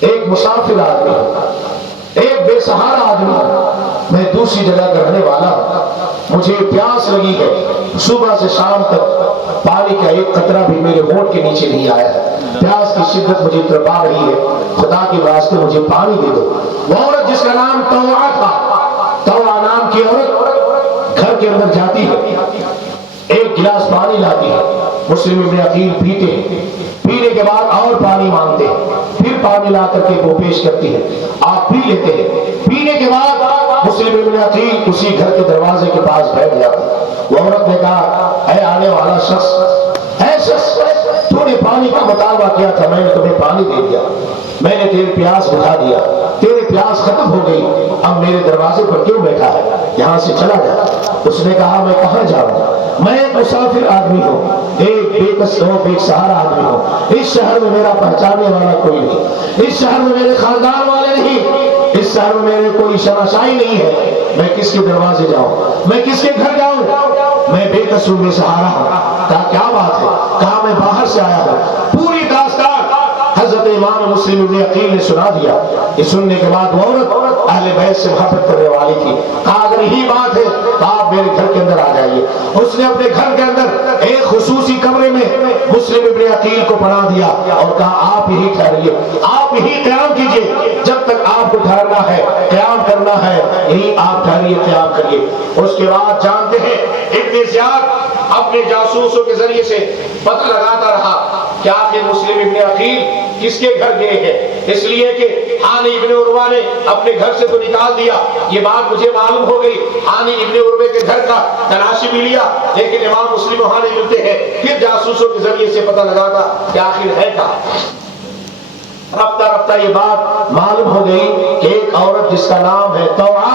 ایک مسافر آدمی ہوں، ایک بے سہارا آدمی ہوں، میں دوسری جگہ کا رہنے والا ہوں، مجھے پیاس لگی ہے، صبح سے شام تک پانی کا ایک قطرہ بھی میرے ہونٹ کے نیچے نہیں آیا ہے، پیاس کی شدت مجھے تڑپا رہی ہے، خدا کے واسطے مجھے پانی دے دو۔ وہ عورت جس کا نام طوعہ تھا، طوعہ نام کی عورت گھر کے اندر جاتی ہے، ایک گلاس پانی لاتی ہے، مسلم ابن عقیل پیتے ہیں، پینے کے بعد اور پانی مانگتے ہیں، پھر پانی لا کر کے وہ پیش کرتی ہے، آپ پی لیتے ہیں۔ پینے کے بعد مسلم ابن عقیل اسی گھر کے دروازے کے پاس بیٹھ جاتے ہیں۔ وہ عورت نے کہا، اے آنے والا شخص، اے شخص، تو نے پانی کا مطالبہ کیا تھا، میں نے تمہیں پانی دے دیا، میں نے تیری پیاس بجھا دیا، تیری پیاس ختم ہو گئی، اب میرے دروازے پر کیوں بیٹھا ہے؟ یہاں سے چلا جا۔ اس نے کہا، میں کہاں جاؤں، میں ایک مسافر آدمی ہوں، ایک بے کس بے سہارا آدمی ہوں، اس شہر میں میرا پہچاننے والا کوئی نہیں، اس شہر میں میرے خاندان والے نہیں، اس شہر میں میرے کوئی شناسائی نہیں ہے، میں کس کے دروازے جاؤں، میں کس کے گھر جاؤں، میں بے کس بے سہارا ہوں۔ کہا کیا بات ہے؟ کہا میں باہر سے آیا ہوں۔ پوری داستان حضرت امام مسلم ابن عقیل نے سنا دیا۔ یہ سننے کے بعد وہ عورت اہل بیت سے محبت کرنے والی تھی، کہا اگر یہی بات ہے تو آپ میرے گھر کے اندر آ جائیے۔ اس نے اپنے گھر کے اندر ایک خصوصی کمرے میں مسلم ابن عقیل کو پناہ دیا اور کہا آپ یہی ٹھہریے، آپ یہی قیام کیجئے، جب تک آپ کو ٹھہرنا ہے، قیام کرنا ہے، یہی آپ ٹھہریے، قیام کریے۔ اس کے بعد جانتے ہیں ابن زیاد اپنے جاسوسوں کے ذریعے سے پتہ لگاتا رہا کہ آخر مسلم ابن عقیل کس کے گھر گئے ہیں، اس لیے کہ ہانی ابن عروہ نے اپنے گھر سے تو نکال دیا، یہ بات مجھے معلوم ہو گئی، ہانی ابن عروہ کے گھر کا تلاشی بھی لیا لیکن امام مسلم وہاں نہیں ملتے ہیں، پھر جاسوسوں کے ذریعے سے پتہ لگاتا کہ آخر ہے کہاں۔ رفتہ رفتہ یہ بات معلوم ہو گئی کہ ایک عورت جس کا نام ہے طوعہ،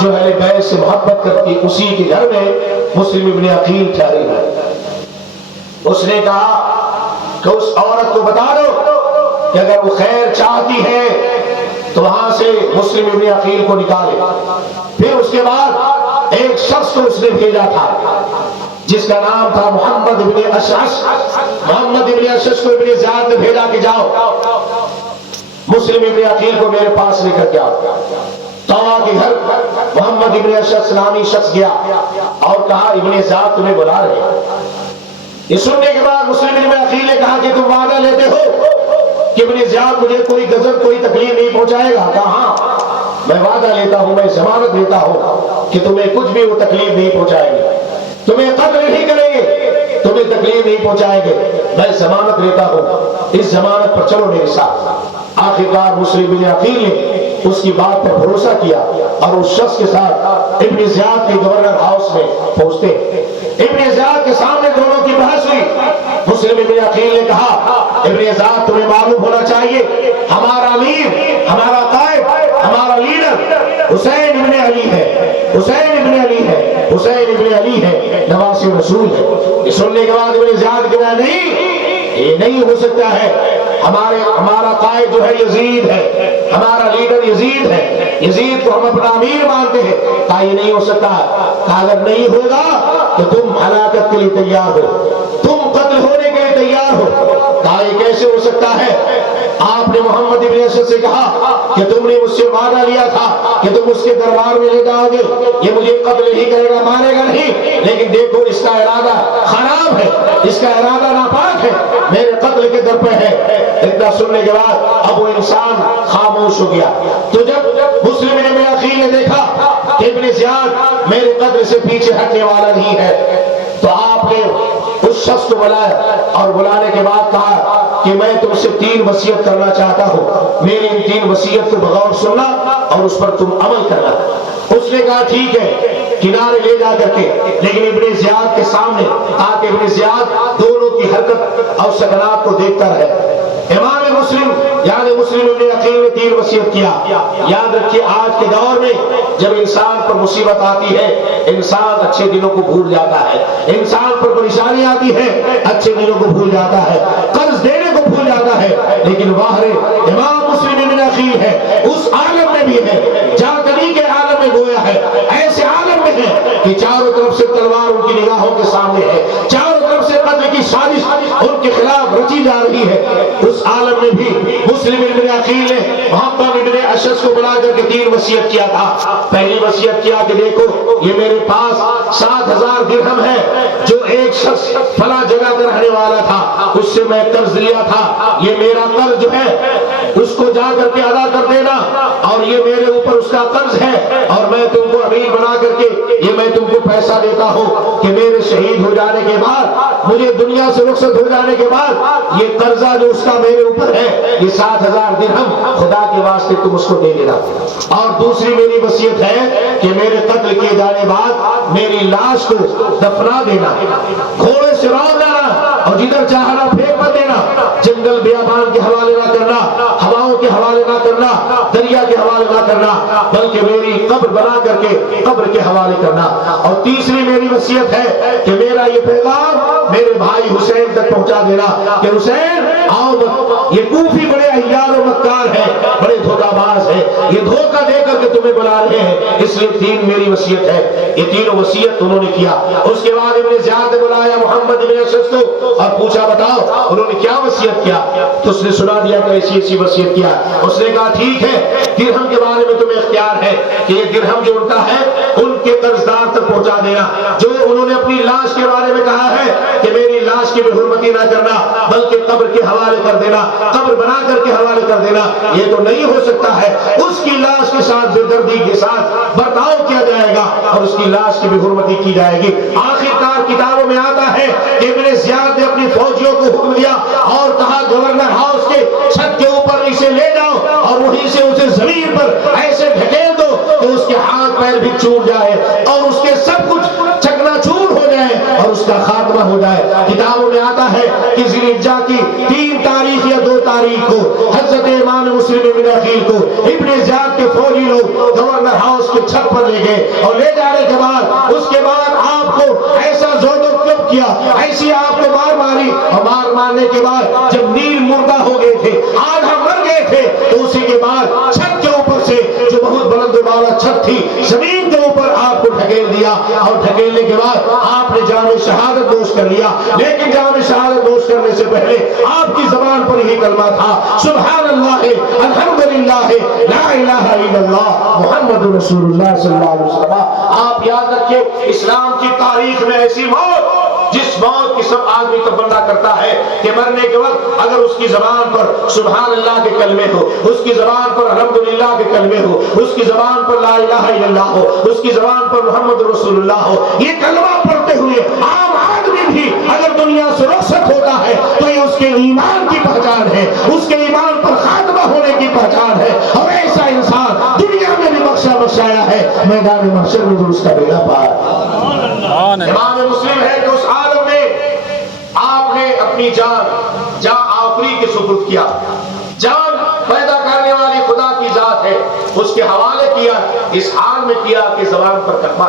جو اہل بیت سے محبت کرتی، اسی کے گھر میں مسلم ابن عقیل ٹھہرے ہیں۔ اس نے کہا کہ اس عورت کو بتا دو کہ اگر وہ خیر چاہتی ہے تو وہاں سے مسلم ابن عقیل کو نکالے۔ پھر اس کے بعد ایک شخص کو اس نے بھیجا تھا جس کا نام تھا محمد ابن اشعث۔ محمد ابن اشعث کو ابن زیاد نے بھیجا کہ جاؤ مسلم ابن عقیل کو میرے پاس لے کر کے آؤ۔ طوعہ کے گھر محمد ابن اشعث نامی شخص گیا اور کہا ابن زیاد تمہیں بلا رہے۔ یہ سننے کے بعد مسلم ابن عقیل نے کہا کہ تم وعدہ لیتے ہو کہ ابن زیاد مجھے کوئی غضب کوئی تکلیف نہیں پہنچائے گا؟ کہا ہاں میں وعدہ لیتا ہوں، میں ضمانت لیتا ہوں کہ تمہیں کچھ بھی وہ تکلیف نہیں پہنچائیں گے، تمہیں قتل نہیں کریں گے، تمہیں تکلیف نہیں پہنچائیں گے، میں ضمانت لیتا ہوں، اس ضمانت پر چلو میرے ساتھ۔ آخرکار مسلم ابن عقیل نے اس کی بات پر بھروسہ کیا اور اس شخص کے ساتھ ابن زیاد کے گورنر ہاؤس میں پہنچتے۔ ابن زیاد کے سامنے دونوں کی بحث ہوئی۔ مسلم ابن عقیل نے کہا ابن زیاد تمہیں معلوم ہونا چاہیے ہمارا امیر، ہمارا قائد، ہمارا لیڈر حسین ابن علی ہے، حسین ابن علی ہے، حسین ابن علی ہے، نواسی رسول ہے۔ یہ سننے کے بعد ابن زیاد کہا نہیں یہ نہیں ہو سکتا ہے، ہمارا قائد جو ہے یزید ہے، ہمارا لیڈر یزید ہے، یزید کو ہم اپنا امیر مانتے ہیں۔ کہا یہ نہیں ہو سکتا، کہا اگر نہیں ہوگا تو تم ہلاکت کے لیے تیار ہو، تم قتل ہونے کے لیے تیار ہو۔ کہا یہ کیسے ہو سکتا ہے؟ آپ نے محمد ابن اشعث سے کہا کہ تم نے مجھ سے وعدہ لیا تھا کہ تم اس کے دربار میں لے جاؤ گے، یہ مجھے قتل نہیں کرے گا، مارے گا نہیں، لیکن دیکھو اس کا ارادہ خراب ہے، اس کا ارادہ ناپاک ہے، میرے قتل کے در پہ ہے۔ اتنا سننے کے بعد اب وہ انسان خاموش ہو گیا۔ تو جب مسلم ابن عقیل نے دیکھا کہ ابن زیاد میرے قتل سے پیچھے ہٹنے والا نہیں ہے تو آپ نے اس شخص کو بلایا اور بلانے کے بعد کہا کہ میں تم سے 3 وصیت کرنا چاہتا ہوں، میری ان 3 وصیت کو بغور سننا اور اس پر تم عمل کرنا۔ اس نے کہا ٹھیک ہے، کنارے لے جا کر کے لیکن ابن زیاد کے سامنے، تاکہ ابن زیاد دونوں کی حرکت اور سکنات کو دیکھتا رہے۔ امام مسلم یعنی مسلم ابن عقیل نے 3 وصیت کیا۔ یاد رکھیے آج کے دور میں جب انسان پر مصیبت آتی ہے انسان اچھے دنوں کو بھول جاتا ہے، انسان پر پریشانی آتی ہے اچھے دنوں کو بھول جاتا ہے، قرض دینے کو بھول جاتا ہے، لیکن باہر امام مسلم ابن عقیل ہے، اس عالم میں بھی ہے، جاگنی کے عالم میں گویا ہے، ایسے عالم میں ہے کہ چاروں طرف سے تلوار ان کی نگاہوں کے سامنے ہے، چاروں طرف سے قتل کی سازش ان کے خلاف رچی جا رہی ہے۔ اس عالم میں بھی مسلم ابن عقیل نے محمد ابن اشعث کو بلا کر کے 3 وصیت کیا تھا. پہلی وصیت کیا کہ دیکھو یہ میرے پاس 7,000 درہم ہے جو ایک شخص فلاں جگہ کا رہنے والا تھا اس سے میں قرض لیا تھا, یہ میرا قرض جو ہے اس کو جا کر کے ادا کر دینا, اور یہ میرے اوپر اس کا قرض ہے, اور میں تم کو امیر بنا کر کے یہ میں تم کو پیسہ دیتا ہوں کہ میرے شہید ہو جانے کے بعد, مجھے دنیا سے رخصت ہو جانے کے بعد یہ قرضہ جو اس کا میرے اوپر ہے یہ 7,000 درہم خدا کے واسطے تم اس کو دے دینا. اور دوسری میری وصیت ہے کہ میرے قتل کیے جانے بعد میری لاش کو دفنا دینا, گھوڑے سے رون لانا اور جدھر چاہنا پھینک مت دینا, جنگل بیابان کے حوالے نہ کرنا, ہواؤں کے حوالے نہ کرنا, دریا کے حوالے نہ کرنا, بلکہ میری قبر بنا کر کے قبر کے حوالے کرنا. اور تیسری میری وصیت ہے کہ میرا یہ پیغام میرے بھائی حسین تک پہنچا دینا کہ حسین آؤ مت, یہ کوفی بڑے عیار و مکار ہے, بڑے دھوکہ باز ہے, یہ دھوکہ دے کر کے تمہیں بلا رہے ہیں, اس لیے 3 میری وصیت ہے. یہ تینوں وصیت انہوں نے کیا. اس کے بعد ابن زیاد نے بلایا محمد ابن اشعث کو اور پوچھا بتاؤ انہوں نے کیا وصیت کیا, تو اس نے سنا دیا کہ ایسی ایسی وصیت کیا. اس نے کہا ٹھیک ہے, درہم کے بارے میں تمہیں اختیار ہے کہ یہ درہم جو ان کا ہے ان کے قرضدار تک پہنچا دینا. جو انہوں نے اپنی لاش کے بارے میں کہا ہے کہ میری لاش کی بے حرمتی نہ کرنا بلکہ قبر کے حوالے کر دینا, قبر بنا کر کے حوالے کر دینا, یہ تو نہیں ہو سکتا ہے. اس کی لاش کے ساتھ بے دردی کے ساتھ برتاؤ کیا جائے گا اور اس کی لاش کی بے حرمتی کی جائے گی. آخرکار کتابوں میں آتا ہے کہ ابن زیاد نے اپنی فوجیوں کو حکم دیا اور کہا گورنر ہاؤس کے چھت کے اوپر اسے لے جاؤ اور وہیں سے اسے زمین پر ایسے ڈھکیل دو کہ اس کے ہاتھ پیر بھی ٹوٹ جائے اور اس کے سب کچھ چکنا چور ہو جائے اور اس کا خاتمہ ہو جائے. کتابوں میں آتا ہے کہ ذی الحجہ کی 3 تاریخ یا 2 تاریخ کو حضرت امام مسلم ابن عقیل کو ابن زیاد کے فوجی لوگ گورنر ہاؤس کے چھت پر لے گئے اور لے جانے کے بعد اس کے بعد آپ کو ایسا زور و کب کیا, ایسی آپ کو مار ماری, اور مار مارنے کے بعد جب نیل مردہ ہو گئے تھے, آدھا مر گئے تھے, تو اسی کے بعد چھت کے اوپر سے جو بہت بلند و بالا چھت تھی زمین کے اوپر آپ کو ڈھکیل دیا, اور ڈھکیلنے کے بعد آپ نے جام شہادت نوش کر لیا. لیکن جام شہادت نوش کرنے سے پہلے آپ کی زبان پر ہی کلمہ تھا سبحان اللہ الحمدللہ لا الہ الا اللہ محمد رسول اللہ صلی اللہ علیہ وسلم. آپ یاد رکھیں اسلام کی تاریخ میں ایسی موت جس موت کی سب آدمی تمنا کرتا ہے کہ مرنے کے وقت اگر اس کی زبان پر سبحان اللہ کے کلمے ہو, اس کی زبان پر الحمدللہ کے کلمے ہو, اس کی زبان پر لا الہ الا اللہ ہو, اس کی زبان پر محمد رسول اللہ ہو, یہ کلمہ پڑھتے ہوئے عام آدمی بھی اگر دنیا سے رخصت ہوتا ہے تو یہ اس کے ایمان کی پہچان ہے, اس کے ایمان پر خاتمہ ہونے کی پہچان ہے. اور ایسا انسان دنیا میں بھی بخشا بخشایا ہے, میدان محشر میں جو اس کا بیڑا پار. امام مسلم ہے کہ اس عالم میں آپ نے اپنی جان آفری کے سپرد کیا, جان پیدا کرنے والی خدا کی ذات ہے اس کے حوالے کیا, اس حال میں کیا کہ زبان پر کلمہ.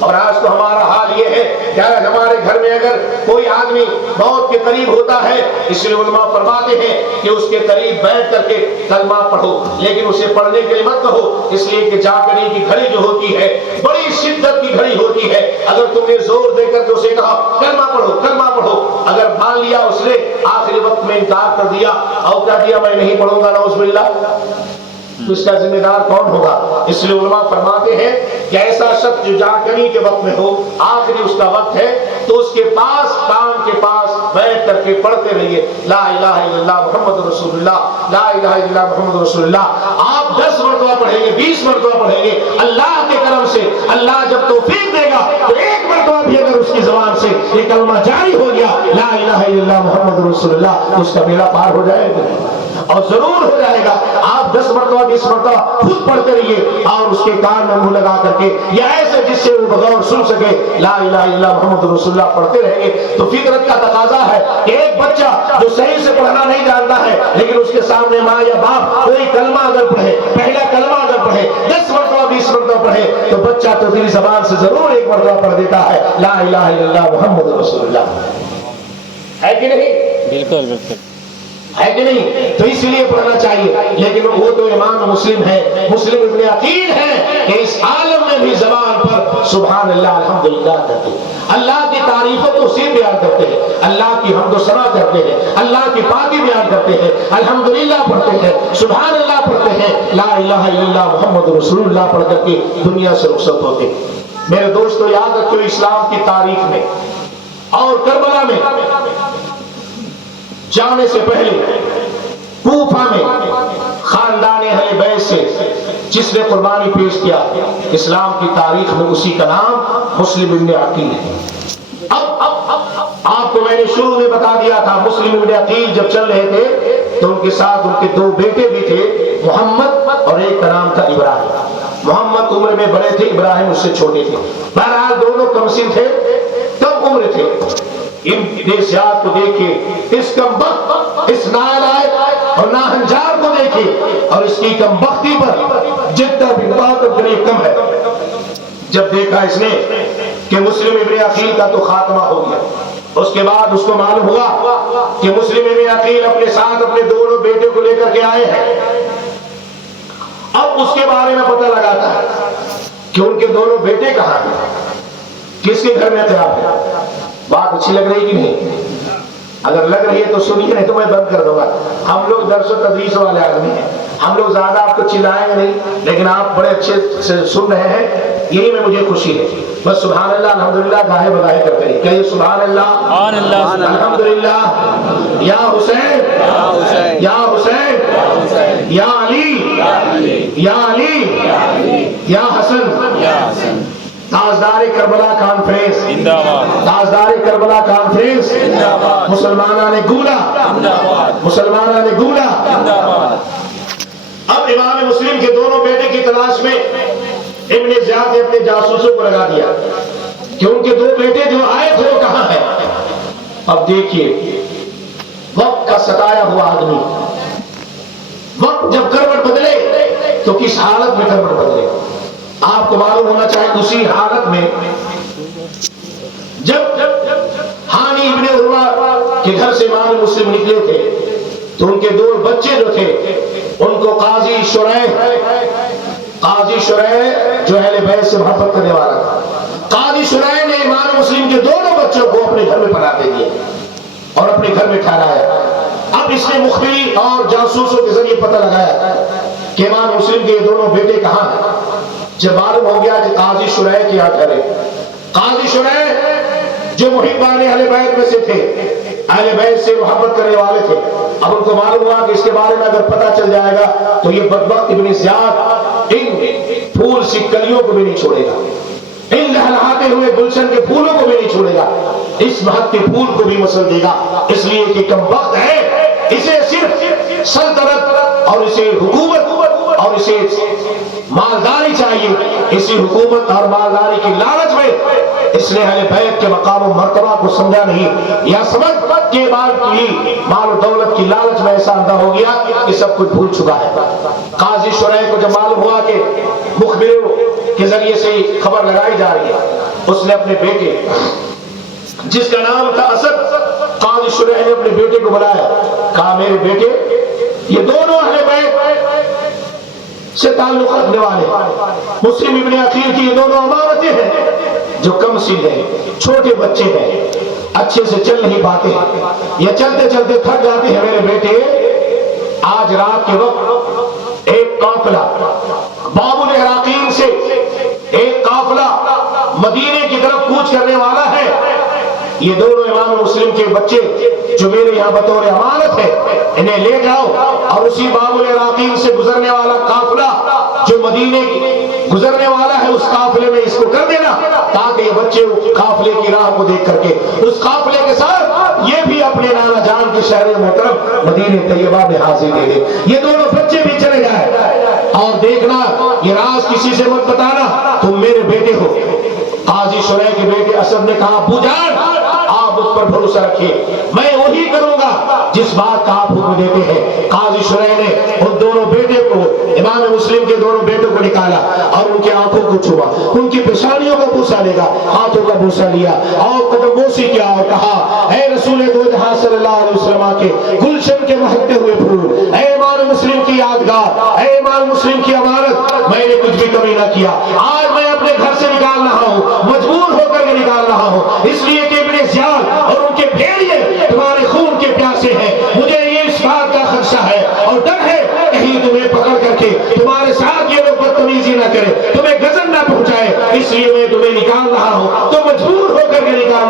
اور آج تو ہمارا حال یہ ہے کہ ہمارے گھر میں اگر کوئی آدمی موت کے قریب ہوتا ہے, اس لیے علماء فرماتے ہیں کہ اس کے قریب بیٹھ کر کے کلمہ پڑھو, لیکن اسے پڑھنے کے لیے مت کہو, اس لیے کہ جاگنے کی گھڑی جو ہوتی ہے بڑی شدت کی گھڑی ہوتی ہے. اگر تم نے زور دے کر کے اسے کہا کلمہ پڑھو کلمہ پڑھو, اگر مان لیا اس نے آخری وقت میں انکار کر دیا اور کہہ دیا میں نہیں پڑھوں گا نعوذ باللہ, تو اس کا ذمہ دار کون ہوگا؟ اس لیے علماء فرماتے ہیں کہ ایسا شخص جو جاگنی کے وقت میں ہو, آخری اس کا وقت ہے, تو اس کے پاس کان کے پاس بیٹھ کر کے پڑھتے رہیے لا الہ الا اللہ محمد رسول اللہ, لا الہ الا اللہ محمد رسول اللہ. آپ 10 مرتبہ پڑھیں گے, 20 مرتبہ پڑھیں گے, اللہ کے کرم سے اللہ جب توفیق دے گا تو 1 مرتبہ بھی اگر اس کی زبان سے یہ کلمہ جاری ہو گیا لا الہ الا اللہ محمد رسول اللہ, اس کا بیڑا پار ہو جائے گا اور ضرور ہو جائے گا. آپ 10 مرتبہ 20 مرتبہ خود پڑھتے رہیے اور اس کے کان میں منہ لگا کر کے یا ایسے جس سے وہ بغور سن سکے لا الہ الا اللہ محمد رسول اللہ پڑھتے رہیں گے. تو فطرت کا تقاضا ہے کہ ایک بچہ جو صحیح سے پڑھنا نہیں جانتا ہے لیکن اس کے سامنے ماں یا باپ کوئی کلمہ اگر پڑھے, پہلا کلمہ اگر پڑھے, 10 مرتبہ 20 مرتبہ پڑھے, تو بچہ تو دل زبان سے ضرور 1 مرتبہ پڑھ دیتا ہے لا الہ الا اللہ محمد رسول اللہ. ہے کہ نہیں؟ بالکل بالکل ہے کہ نہیں؟ تو اس لیے پڑھنا چاہیے. لیکن وہ تو امام مسلم ہے, مسلم ابن عقیل ہے کہ اس عالم میں بھی زبان پر سبحان اللہ الحمدللہ کہتے. اللہ کی تعریفوں کو صرف بیان کرتے ہیں، اللہ کی حمد و ثنا کرتے ہیں، اللہ کی پاکی بیان کرتے ہیں، الحمدللہ پڑھتے ہیں، سبحان اللہ پڑھتے ہیں، لا الہ الا اللہ محمد رسول اللہ پڑھ کر کے دنیا سے رخصت ہوتے ہیں۔ میرے دوستو یاد رکھو، اسلام کی تاریخ میں اور کربلا میں جانے سے پہلے کوفہ میں خاندان اہل بیت سے جس نے قربانی پیش کیا، اسلام کی تاریخ میں اسی کا نام مسلم ابن عقیل ہے۔ اب آپ کو میں نے شروع میں بتا دیا تھا، مسلم ابن عقیل جب چل رہے تھے تو ان کے ساتھ ان کے دو بیٹے بھی تھے، محمد اور ایک کا نام تھا ابراہیم۔ محمد عمر میں بڑے تھے، ابراہیم اس سے چھوٹے تھے، بہرحال دونوں کم سن تھے، کم عمر تھے۔ ان دیسیات کو دیکھے، اس کم بخت، اس نالائق اور ناہنجار کو دیکھے اور اس کی کم بختی پر جتنا بھی طاقت کرے کم ہے۔ جب دیکھا اس نے کہ مسلم ابن عقیل کا تو خاتمہ ہو گیا، اس کے بعد اس کو معلوم ہوا کہ مسلم ابن عقیل اپنے ساتھ اپنے دونوں بیٹے کو لے کر کے آئے ہیں۔ اب اس کے بارے میں پتہ لگاتا ہے کہ ان کے دونوں بیٹے کہاں ہیں، کس کے گھر میں قیام ہے۔ بات اچھی لگ رہی کہ نہیں؟ اگر لگ رہی ہے تو سنیے، نہیں تو میں بند کر دوں گا۔ ہم لوگ درس و تدریس والے آدمی ہیں، ہم لوگ زیادہ آپ کو چلائیں گے نہیں، لیکن آپ بڑے اچھے سے سن رہے ہیں، یہی میں مجھے خوشی ہے۔ بس سبحان اللہ الحمدللہ گاہے بگاہے کرتے ہیں، کہیے سبحان اللہ الحمدللہ، یا حسین یا حسین یا علی یا علی یا حسن۔ تاجدار کربلا کانفرنس، تاجدار کربلا کانفرنس، مسلمانوں نے گولا، مسلمانوں نے گولا۔ اب امام مسلم کے دونوں بیٹے کی تلاش میں ابن زیاد نے اپنے جاسوسوں کو لگا دیا کہ ان کے دو بیٹے جو آئے تھے وہ کہاں ہیں۔ اب دیکھیے، وقت کا ستایا ہوا آدمی، وقت جب کروٹ بدلے تو کس حالت میں کروٹ بدلے آپ کو معلوم ہونا چاہیے۔ اسی حالت میں جب ہانی ابن عروہ کے گھر سے امام مسلم نکلے تھے تو ان کے دو بچے جو تھے ان کو قاضی شریح جو اہل بیت سے محبت کرنے والا تھا، قاضی شریح نے امام مسلم کے دونوں بچوں کو اپنے گھر میں پناہ دے دیا اور اپنے گھر میں ٹھہرایا۔ اب اس نے مخبری اور جاسوسوں کے ذریعے پتہ لگایا کہ امام مسلم کے یہ دونوں بیٹے کہاں ہیں۔ جب معلوم ہو گیا کہ قاضی شریح کیا کرے، قاضی شریح جو محبان اہل بیت میں سے تھے، اہل بیت سے محبت کرنے والے تھے، اب ان کو معلوم ہوا کہ اس کے بارے میں اگر پتہ چل جائے گا تو یہ بدبخت ابن زیاد ان پھول سی کلیوں کو بھی نہیں چھوڑے گا، ان لہلہاتے ہوئے گلشن کے پھولوں کو بھی نہیں چھوڑے گا، اس مہک کے پھول کو بھی مسل دے گا، اس لیے کہ کم وقت ہے، اسے صرف سلطنت اور اسے حکومت اور اسے مالداری چاہیے۔ اسی حکومت اور مالداری کی لالچ میں اس نے اہل بیت کے مقام و مرتبہ کو سمجھا نہیں، یا سمجھ کے مال و دولت کی لالچ میں ایسا اندھا ہو گیا کہ سب کچھ بھول چکا ہے۔ قاضی شریح کو جب معلوم ہوا کہ مخبروں کے ذریعے سے خبر لگائی جا رہی ہے، اس نے اپنے بیٹے جس کا نام تھا اسد، قاضی شریح نے اپنے بیٹے کو بلایا، کہا میرے بیٹے یہ دونوں اہل بیت سے تعلق رکھنے والے مسلم ابن عقیل کی یہ دونوں امانتیں ہیں، جو کم سن ہیں، چھوٹے بچے ہیں، اچھے سے چل نہیں پاتے یا چلتے چلتے تھک جاتے ہیں، میرے بیٹے آج رات کے وقت ایک قافلہ باب العراقین سے ایک قافلہ مدینے کی طرف کوچ کرنے والا ہے، یہ دونوں امام مسلم کے بچے جو میرے یہاں بطور امانت ہے انہیں لے جاؤ اور اسی باب العراقین سے گزرنے والا قافلہ جو مدینے گزرنے والا ہے اس قافلے میں اس کو کر دینا، تاکہ یہ بچے قافلے کی راہ کو دیکھ کر کے اس قافلے کے ساتھ یہ بھی اپنے نانا جان کے شہر محترم مدینہ طیبہ میں حاضر دے دے۔ یہ دونوں بچے بھی چلے جائے اور دیکھنا یہ راز کسی سے مت بتانا، تم میرے بیٹے ہو۔ قاضی شریح کے بیٹے اسد نے کہا ابو جان آپ اس پر بھروسہ رکھیے، میں وہی کروں گا جس بات کا آپ حکم دیتے ہیں۔ قاضی شریح نے ان دونوں بیٹے کو، امام مسلم کے دونوں بیٹوں کو نکالا اور ان کی آنکھوں کو چھوا، ان کی پیشانیوں کا بوسہ لے گا، ہاتھوں کا بوسہ لیا اور قدم بوسی کیا اور کہا اے رسول دو جہاں صلی اللہ علیہ وسلم کے گلشن کے مہکتے ہوئے پھول، اے امام مسلم کی یادگار، اے امام مسلم کی امانت، میں نے کچھ بھی کمی نہ کیا، آج میں اپنے گھر سے نکال رہا ہوں، مجبور ہو کر کے نکال رہا ہوں، اس لیے کہ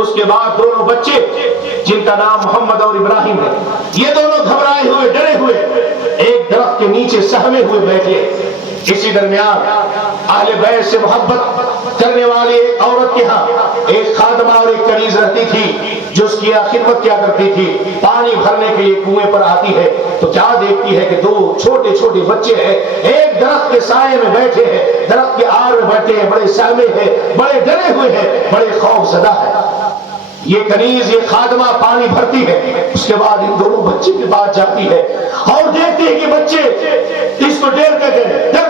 اس کے بعد دونوں بچے جن کا نام محمد اور ابراہیم ہے، یہ دونوں گھبرائے ہوئے ڈرے ہوئے ایک درخت کے نیچے سہمے ہوئے بیٹھے۔ اسی درمیان اہل بیت سے محبت کرنے والی ایک عورت کے ہاں ایک خادمہ اور ایک کنیز رہتی تھی جو اس کی خدمت کیا کرتی تھی۔ پانی بھرنے کے لیے کنویں پر آتی ہے تو کیا دیکھتی ہے کہ دو چھوٹے چھوٹے بچے ہیں، ایک درخت کے سائے میں بیٹھے ہیں، درخت کے آڑ میں بیٹھے ہیں، بڑے سہمے ہیں، بڑے ڈرے ہوئے ہیں، بڑے خوف زدہ ہیں۔ یہ کنیز، یہ خادمہ پانی بھرتی ہے، اس کے بعد ان دونوں بچے کے پاس جاتی ہے اور دیکھتے ہیں کہ بچے اس کو ڈر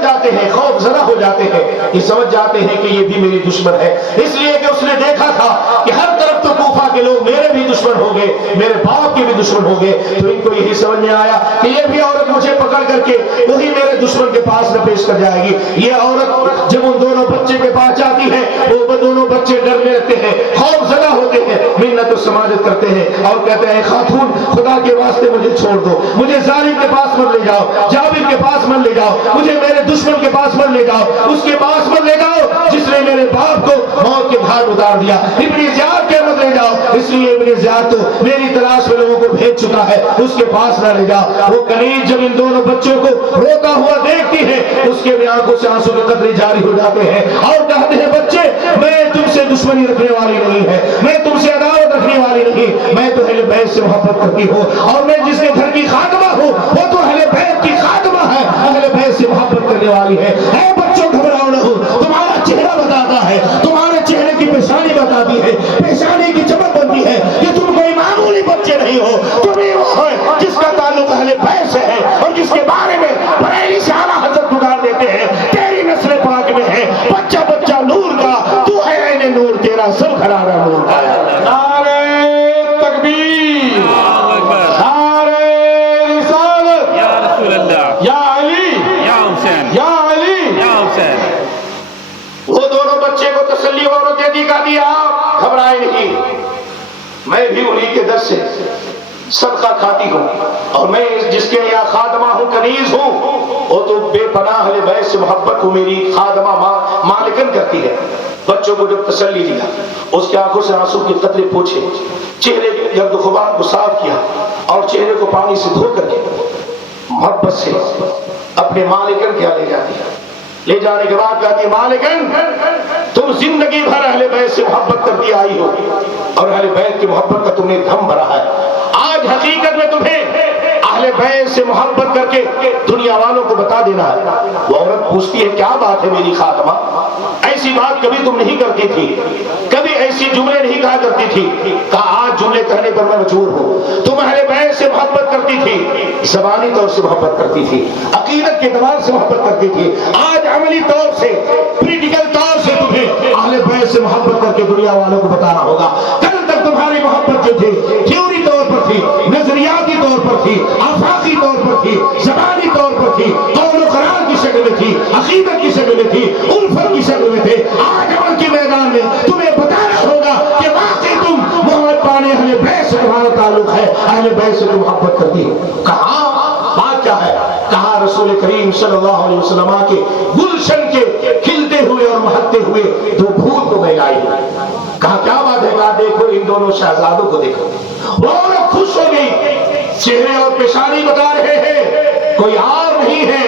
جاتے ہیں، خوف زدہ ہو جاتے ہیں، یہ سمجھ جاتے ہیں کہ یہ بھی میری دشمن ہے، اس لیے کہ اس نے دیکھا تھا کہ ہر طرف تو کوفہ کے لوگ میرے بھی دشمن ہو گئے، میرے باپ کے بھی دشمن ہو گئے، تو ان کو یہی سمجھ میں آیا کہ یہ بھی عورت مجھے پکڑ کر کے وہی میرے دشمن کے پاس نہ پیش کر جائے گی۔ یہ عورت جب ان دونوں بچے کے پاس جاتی ہے وہ دونوں بچے ڈر میں رہتے ہیں، خوف زدہ ہوتے ہیں، منت و سماجت کرتے ہیں اور کہتے ہیں خاتون خدا کے واسطے مجھے چھوڑ دو، مجھے ظالم کے پاس مت لے جاؤ، جابر کے پاس مت لے جاؤ، مجھے میرے دشمن کے پاس مت لے جاؤ، اس کے پاس مت لے جاؤ جس نے میرے باپ کو موت کے گھاٹ اتار دیا، ابن زیاد کے مت لے جاؤ، اس لیے ابن زیاد تو میری تلاش میں لوگوں کو بھیج چکا ہے، اس کے پاس نہ لے جاؤ۔ وہ کنیز جب ان دونوں بچوں کو روتا ہوا دیکھتی ہے اس کے بھی آنکھوں سے آنسو کے قطرے جاری ہو جاتے ہیں اور کہتے ہیں بچے میں تم سے دشمنی رکھنے والی نہیں ہے، میں تم سے عداوت رکھنے والی نہیں، میں تو اہل بیت سے محبت کرتی ہوں اور میں جس کے گھر کی خادمہ ہوں وہ تو اہل بیت کی خادمہ ہے، اہل بیت سے محبت کرنے والی ہے۔ اے بچوں گھبراؤ نہ ہو، تمہارا چہرہ بتاتا ہے، تمہارے چہرے کی پیشانی بتاتی ہے، پیشانی کی چمک بنتی ہے کہ تم کوئی معمولی بچے نہیں ہو، تم ہی وہ ہے جس کا تعلق اہل بیت سے ہے اور جس کے بارے میں بریلی سے اعلیٰ حضرت پکار دیتے ہیں تیری نسل پاک میں ہے بچہ بچہ نور کا، تو ہے عین نور، تیرا سب گھرانہ نور کا۔ نعرہ تکبیر، نعرہ رسالت، یا رسول اللہ، یا علی، یا حسین، یا علی، یا حسین۔ وہ دونوں بچے کو تسلی اور دیتی کہتی آپ گھبرائے نہیں، میں بھی انہی کے در سے صدقہ کھاتی ہوں اور میں جس کے یہاں خادمہ ہوں، کنیز ہوں، وہ تو بے پناہ اہل بیت سے محبت کو میری خادمہ مالکن کرتی ہے۔ بچوں کو جب تسلی دیا، اس کے آنکھوں سے آنسو کے قطرے پوچھے، چہرے کے گرد و غبار کو صاف کیا اور چہرے کو پانی سے دھو کر کے محبت سے اپنے مالکن کیا لے جاتی ہے۔ لے جانے کے بعد کہتی ہے مالکن تم زندگی بھر اہل بیت سے محبت کرتی آئی ہو اور اہل بیت کی محبت کا تم نے دھم بھرا ہے، آج حقیقت میں تمہیں اہل بیت سے محبت کر کے دنیا والوں کو بتا دینا ہے۔ وہ عورت پوچھتی ہے کیا بات ہے میری خاتمہ، ایسی بات کبھی تم نہیں کرتی تھی، کبھی ایسی جملے نہیں کہا کرتی تھی، کہا آج جملے کہنے پر میں مجبور ہوں۔ تم اہل بیت سے محبت کرتی تھی، زبانی طور سے محبت کرتی تھی، عقیدت کے اعتبار سے محبت کرتی تھی، آج عملی طور سے پریکٹیکل طور سے تمہیں اہل بیت سے محبت کر کے دنیا والوں کو بتانا ہوگا۔ کل تک تمہاری محبت جو تھی تھیوری طور پر تھی، نظریاتی طور پر تھی، آفاقی طور پر تھی، زبانی طور پر تھی، قول و قرار کی شکل میں تھی، عقیدت کی شکل میں تھی، الفت کی شکل میں تھے، آج عمل کے میدان میں تمہیں بتانا ہوگا کہ واقعی تم محمد پانے اہل بیت سے تمہارا تعلق ہے، اہل بیت سے تم محبت کرتی ہو۔ کہاں بات کیا ہے؟ کہا رسول کریم صلی اللہ علیہ وسلم کے گلشن کے کھلتے ہوئے اور مہکتے ہوئے دو پھول کو میں لائی۔ کہا کیا بات ہے؟ کہا دیکھو ان دونوں شہزادوں کو دیکھو۔ وہ خوش ہو گئی، چہرے اور پیشانی بتا رہے ہیں کوئی اور نہیں ہے،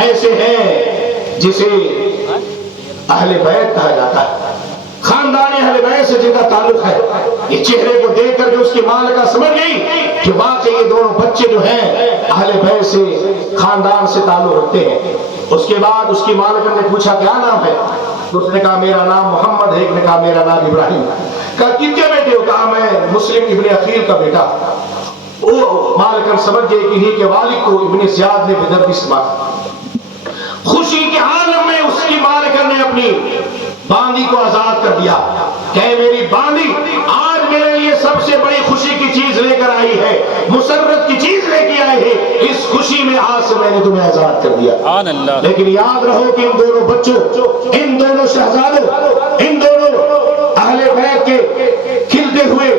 ایسے ہیں جسے اہل بیت کہا جاتا ہے، خاندان اہل بیت سے جن کا تعلق ہے۔ یہ چہرے کو دیکھ کر جو اس کی مالکہ سمجھ گئی کہ واقعی یہ دونوں بچے جو ہیں اہل بیت سے خاندان سے تعلق رکھتے ہیں۔ اس کے بعد اس کی مالکہ نے پوچھا کیا نام ہے؟ اس نے کہا میرا نام محمد ہے، ایک نے کہا میرا نام ابراہیم۔ کہا کن کے بیٹے ہو؟ کہا میں مسلم ابن عقیل کا بیٹا۔ وہ مالکہ سمجھ گئے کہ انہی کے والد کو ابن زیاد نے بدردی سے مارا۔ خوشی کے عالم میں اس کی مالکہ نے اپنی باندی کو آزاد کر دیا کہ میری باندی آج میرے لیے سب سے بڑی خوشی کی چیز لے کر آئی ہے، مسرت کی چیز لے کے آئی ہے، اس خوشی میں آج سے میں نے تمہیں آزاد کر دیا۔ لیکن یاد رہو کہ ان دونوں بچوں، ان دونوں شہزادوں، ان دونوں اہل بیت کے کھلتے ہوئے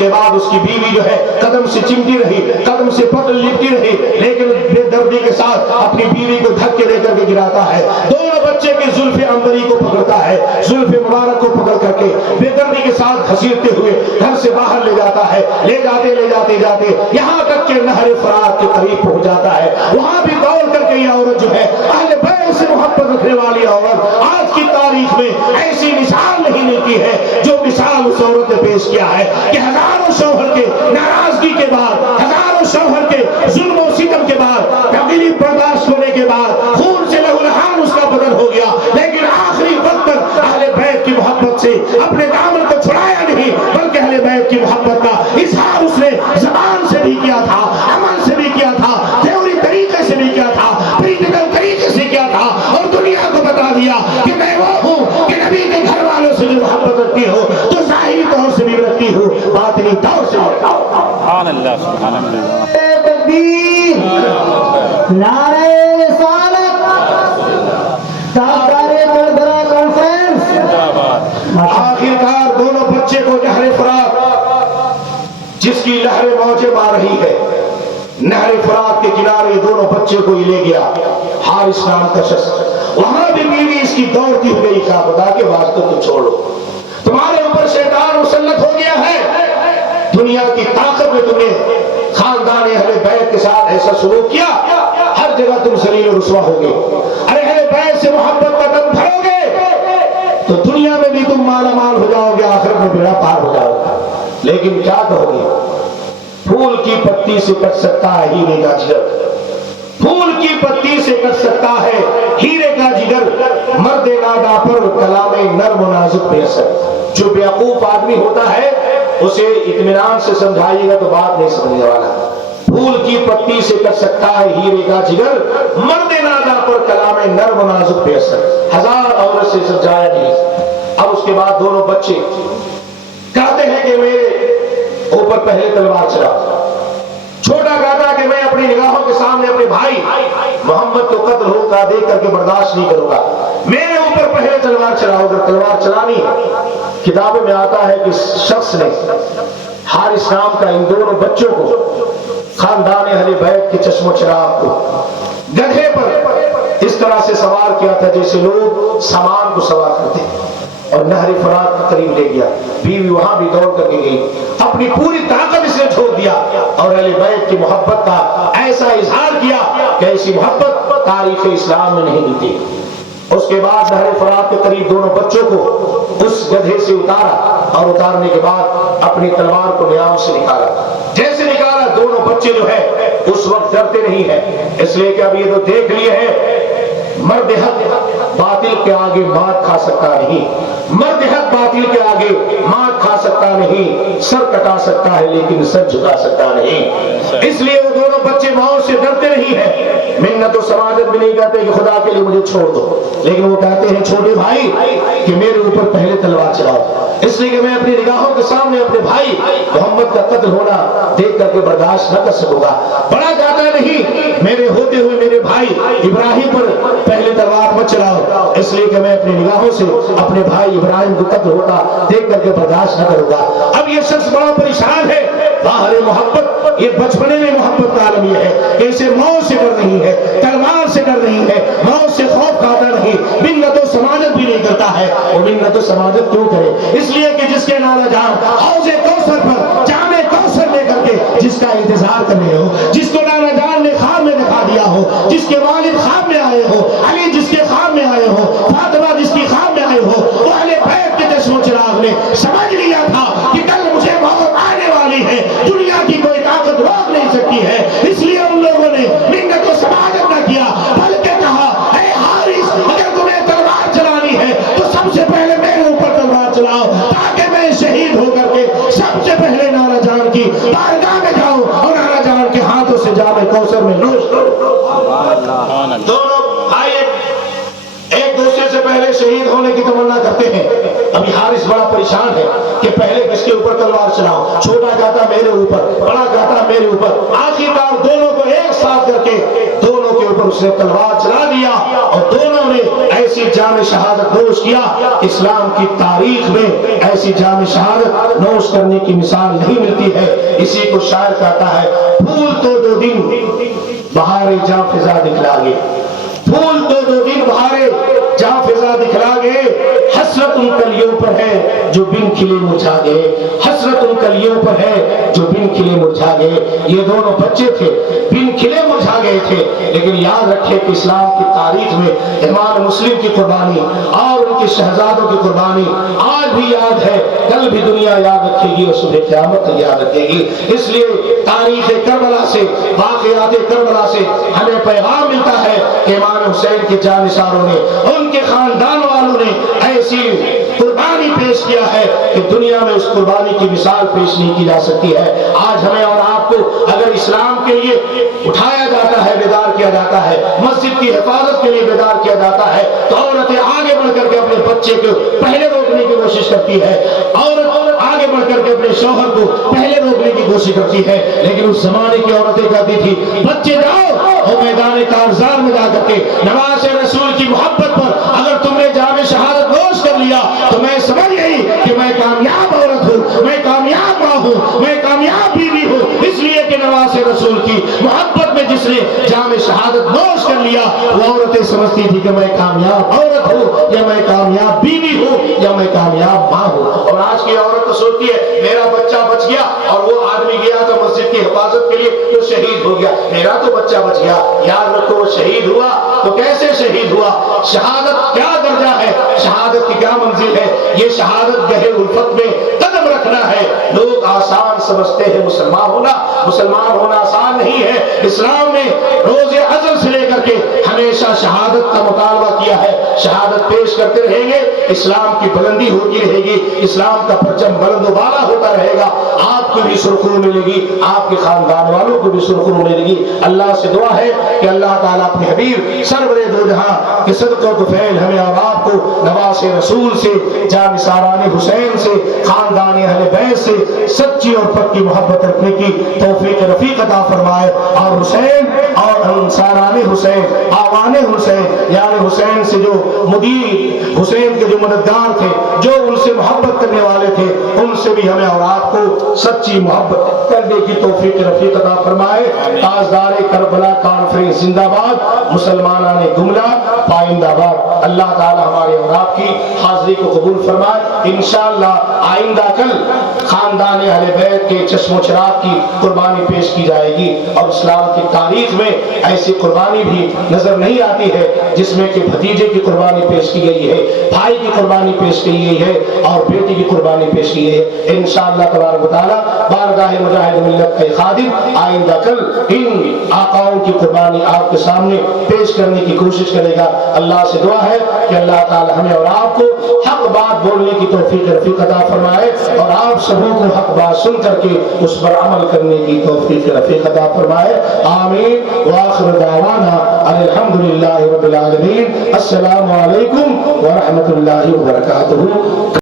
کے بعد اس کی بیوی جو ہے قدم سے چمٹی رہی, قدم سے پتل لپٹی رہی, لیکن بے دردی کے ساتھ اپنی بیوی کو دھکے دے کر کے گراتا ہے. دونوں بچے کی زلف عنبری کو پکڑتا ہے, زلف مبارک کو پکڑ کر کے بے دردی کے ساتھ گھسیٹتے ہوئے گھر سے باہر لے جاتا ہے. لے جاتے یہاں تک کہ نہر فرات کے قریب پہنچ جاتا ہے. وہاں بھی دوڑ کر کے یہ عورت جو ہے اہل بیت سے محبت رکھنے والی عورت, آج کی تاریخ میں ایسی مثال نہیں ملتی ہے جو مثال اس عورت نے پیش کیا ہے کہ ہزاروں شوہر کے ناراضگی کے بعد, ہزاروں شوہر کے ظلم و ستم کے بعد, تکلیف برداشت ہونے کے بعد خون سے لہو لہان اس کا بدن ہو گیا, لیکن آخری وقت تک اہل بیت کی محبت سے اپنے دامن کو چھڑایا نہیں, بلکہ اہل بیت کی محبت کا اظہار اس نے زبان سے بھی کیا تھا, عمل سے بھی کیا تھا, تھیوری طریقے سے بھی کیا تھا, پریکٹیکل طریقے سے کیا تھا, اور دنیا کو بتا دیا کہ میں وہ ہوں کہ نبی کے گھر والوں سے بھی محبت رکھتی ہو تو ظاہری طور سے بھی رکھتی ہو, باطنی طور سے بھی. سبحان اللہ, سبحان اللہ. تکبیر, نعرہ رسالت, تابدار کلبرا کانفرنس. آخرکار دونوں بچے کو نہر فرات جس کی لہریں موجیں مار رہی ہے, نہر فرات کے کنارے دونوں بچے کو ہی لے گیا حارث نام کا شخص. وہاں بھی بیوی اس کی دوڑتی ہوئی کہا خدا کے واسطے تو چھوڑو, تمہارے اوپر شیطان مسلط ہو گیا ہے, دنیا کی طاقت میں تمہیں خاندان اہل بیت کے ساتھ ایسا سلوک کیا, ہر جگہ تم ذلیل و رسوا ہوگے. ارے اہل بیت سے محبت کا دم بھرو گے تو دنیا میں بھی تم مالا مال ہو جاؤ گے, آخرت میں بیڑا پار ہو جاؤ گے. لیکن کیا کہو گے, پھول کی پتی سے کٹ سکتا ہے ہیرے کا جگر, پھول کی پتی سے کٹ سکتا ہے ہیرے کا جگر, مرد نادا پر کلام نرم و نازک بے اثر. جو بیوقوف آدمی ہوتا ہے اسے اطمینان سے سمجھائیے گا تو بات نہیں سمجھنے والا. پھول کی پتی سے کٹ سکتا ہے ہیرے کا جگر, مرد نادا پر کلام نرم و نازک بے اثر. ہزار عورت سے سمجھایا نہیں. اب اس کے بعد دونوں بچے کہتے ہیں کہ میرے اوپر پہلے تلوار چلا. چھوٹا کہتا کہ میں اپنی نگاہوں کے سامنے اپنے بھائی محمد کو قتل ہوتا دیکھ کر کے برداشت نہیں کروں گا, میرے اوپر پہلے تلوار چلاؤ. اگر تلوار چلانی کتابوں میں آتا ہے کہ شخص نے حارث نام کا ان دونوں بچوں کو خاندان اہل بیت کے چشم و چراغ کو گدھے پر اس طرح سے سوار کیا تھا جیسے لوگ سامان کو سوار کرتے ہیں, اور نہر فرات کے قریب لے گیا. بیوی وہاں بھی دوڑ کر کے گئی, اپنی پوری طاقت اس نے چھوڑ دیا اور اہل بیت کی محبت کا ایسا اظہار کیا کہ ایسی محبت تاریخ اسلام میں نہیں ملتی. اس کے بعد نہر فرات کے قریب دونوں بچوں کو اس گدھے سے اتارا, اور اتارنے کے بعد اپنی تلوار کو نیام سے نکالا. جیسے نکالا دونوں بچے جو ہے اس وقت ڈرتے نہیں ہیں, اس لیے کہ اب یہ تو دیکھ لیے ہیں مرد حق باطل کے آگے مات کھا سکتا نہیں, مرد حق باطل کے آگے مات کھا سکتا نہیں, سر کٹا سکتا ہے لیکن سر جھکا سکتا نہیں. اس لیے وہ دونوں بچے موت سے ڈرتے نہیں ہیں. منت و سماجت بھی نہیں کہتے کہ خدا کے لیے مجھے چھوڑ دو, لیکن وہ کہتے ہیں چھوٹے بھائی کہ میرے اوپر پہلے تلوار چلاؤ, اس لیے کہ میں اپنی نگاہوں کے سامنے اپنے بھائی محمد کا قتل ہونا دیکھ کر کے برداشت نہ کر سکوں گا. بڑا کہتا نہیں میرے ہوتے ہوئے میرے بھائی ابراہیم پر پہلے تلوار مت چلاؤ, اس لیے کہ میں اپنی نگاہوں سے اپنے بھائی ابراہیم کو قتل ہوتا دیکھ کر کے برداشت نہ کروں گا. اب یہ شخص بڑا پریشان ہے, باہر محبت, یہ بچپنے میں محبت کا عالم یہ ہے کہ اسے موت سے ڈر نہیں ہے, تلوار سے ڈر نہیں ہے, موت سے خوف کھاتا نہیں, منت و سماجت بھی نہیں کرتا ہے. وہ منت و سماجت کیوں کرے؟ اس لیے کہ جس کے نانا جان حوض کوثر پر جام کوثر لے کر کے جس کا انتظار کر رہے ہو, جس کو نانا جان نے خواب میں دکھا دیا ہو, جس کے والد خواب میں آئے ہو, علی جس کے خواب میں آئے ہو, فاطمہ جس کی خواب میں آئے ہو, وہ اہل بیت کے چشم و چراغ نے سمجھ لیا تھا کہ کل مجھے موت آنے والی ہے, دنیا کی کوئی طاقت روک نہیں سکتی ہے. اس لیے ان لوگوں نے منت و سماجت نہ کیا, بلکہ کہا اے حارث اگر تمہیں تلوار چلانی ہے تو سب سے پہلے میرے اوپر تلوار چلاؤ تاکہ میں شہید ہو کر کے سب سے پہلے نانا جان کی بارگاہ میں جاؤں اور نانا جان کے ہاتھوں سے جام کوثر میں نوش کروں. دونوں بھائی ایک دوسرے سے پہلے شہید ہونے کی تمنا کرتے ہیں. ابھی حارث بڑا پریشان ہے کہ پہلے کس کے اوپر تلوار چلاؤ. چھوٹا کہتا میرے اوپر, بڑا کہتا میرے اوپر. آخرکار دونوں کو ایک ساتھ کر کے دونوں کے اوپر اس نے تلوار چلا دیا اور دونوں نے ایسے ایسی جام شہادت نوش کیا، اسلام کی تاریخ میں ایسی جام شہادت نوش کرنے کی مثال نہیں ملتی ہے۔ اسی کو شاعر کہتا ہے، پھول تو دو دن بہارے جاں فضا دکھلا گے، پھول تو دو دن بہارے جاں فضا دکھلا گے، حسرت ان کلیوں پر ہے جو بن کھلے مرجھا گئے، حسرت ان کلیوں پر ہے جو بن کھلے مرجھا گئے۔ یہ دونوں بچے تھے، بن کھلے مرجھا گئے تھے، لیکن یاد رکھے کہ اسلام کی تاریخ میں امام مسلم کی قربانی اور ان کے شہزادوں کی قربانی آج بھی یاد ہے، کل بھی دنیا یاد رکھے گی اور صبح قیامت تک یاد رکھے گی۔ اس لیے تاریخ کربلا سے، واقعات کربلا سے ہمیں پیغام ملتا ہے کہ امام حسین کے جانثاروں نے، ان کے خاندان والوں نے ایسی قربانی پیش کیا ہے کہ دنیا میں اس قربانی کی مثال پیش نہیں کی جا سکتی ہے۔ آج ہمیں اور آپ کو اگر اسلام کے لیے اٹھایا جاتا ہے، بیدار کیا جاتا ہے، مسجد کی حفاظت کے لیے بیدار کیا جاتا ہے، تو عورتیں آگے بڑھ کر کے اپنے بچے کو پہلے روکنے کی کوشش کرتی ہے، عورت آگے بڑھ کر کے اپنے شوہر کو پہلے روکنے کی کوشش کرتی ہے۔ لیکن اس زمانے کی عورتیں کہتی تھی، بچے جاؤ اور میدان کارزار میں جا کر کے نواز رسول کی محبت پر اگر تم نے جام شہادت نوش کر لیا تو میں سمجھ گئی کہ میں کامیاب عورت ہوں، میں کامیاب ماں ہوں، میں کامیاب بیوی ہوں۔ اس لیے کہ نواز رسول کی محبت میں جس نے جام شہادت نوش کر لیا، وہ عورتیں سمجھتی تھی کہ میں کامیاب عورت ہوں، یا میں کامیاب بیوی ہوں، یا میں کامیاب ماں ہوں۔ اور آج کی عورت تو سوچتی ہے میرا بچہ بچ گیا، اور وہ آدمی گیا تو مسجد کی حفاظت کے لیے تو شہید ہو گیا، میرا تو بچہ بچ گیا۔ یاد رکھو، وہ شہید ہوا تو کیسے شہید ہوا؟ شہادت کیا درجہ ہے، شہادت کی کیا منزل ہے؟ یہ شہادت گہے الفت میں قدم رکھنا ہے۔ لوگ آسان سمجھتے ہیں مسلمان ہونا آسان نہیں ہے۔ اسلام نے روز ازل سے لے کر کے ہمیشہ شہادت کا مطالبہ کیا ہے۔ شہادت پیش کرتے رہیں گے، اسلام کی بلندی ہوتی رہے گی، اسلام کا پرچم بلند و بالا ہوتا رہے گا، آپ کو بھی سرخرو ملے گی، آپ کے خاندان والوں کو بھی سرخرو ملے گی۔ اللہ سے دعا ہے کہ اللہ تعالیٰ اپنے حبیب سرور دو جہاں کے صدقہ و طفیل ہمیں اور آپ کو نواز رسول سے، جانثاران حسین سے، خاندان اہل بیت سے سچی اور پکی محبت رکھنے کی توفیق رفیق عطا فرمائے، اور حسین اور انصاران حسین، آوان حسین یعنی حسین سے جو مدیر، حسین کے جو مددگار تھے، جو ان سے محبت کرنے والے تھے، ان سے بھی ہمیں اور آپ کو سچی محبت کرنے کی توفیق رفیق عطا فرمائے۔ تاجدار کربلا کانفرنس زندہ باد، مسلمانان گملہ پائندہ باد۔ اللہ تعالی ہمارے اور آپ کی حاضری کو قبول فرمائے۔ انشاءاللہ آئندہ کل خاندان اہل بیت کے چشم و چراغ کی قربانی پیش کی جائے گی، اور اسلام کی تاریخ میں ایسی قربانی بھی نظر نہیں آتی ہے جس میں کہ بھتیجے کی قربانی پیش کی گئی ہے، بھائی کی قربانی پیش کی گئی ہے، اور بیٹی کی قربانی پیش کی گئی ہے۔ انشاءاللہ تبارک و تعالی بارگاہ مجاہد ملت کا خادم آئندہ کل ان آقاؤں کی قربانی آپ کے سامنے پیش کرنے کی کوشش کرے گا۔ اللہ سے دعا ہے کہ اللہ تعالی ہمیں اور آپ کو حق بات بولنے کی توفیق رفیق عطا فرمائے، اور آپ سبوں کو حق بات سن کر کے اس پر عمل کرنے کی توفیق رفیق عطا فرمائے۔ آمین وآخر دعوانا الحمدللہ رب العالمین۔ السلام علیکم ورحمۃ اللہ وبرکاتہ۔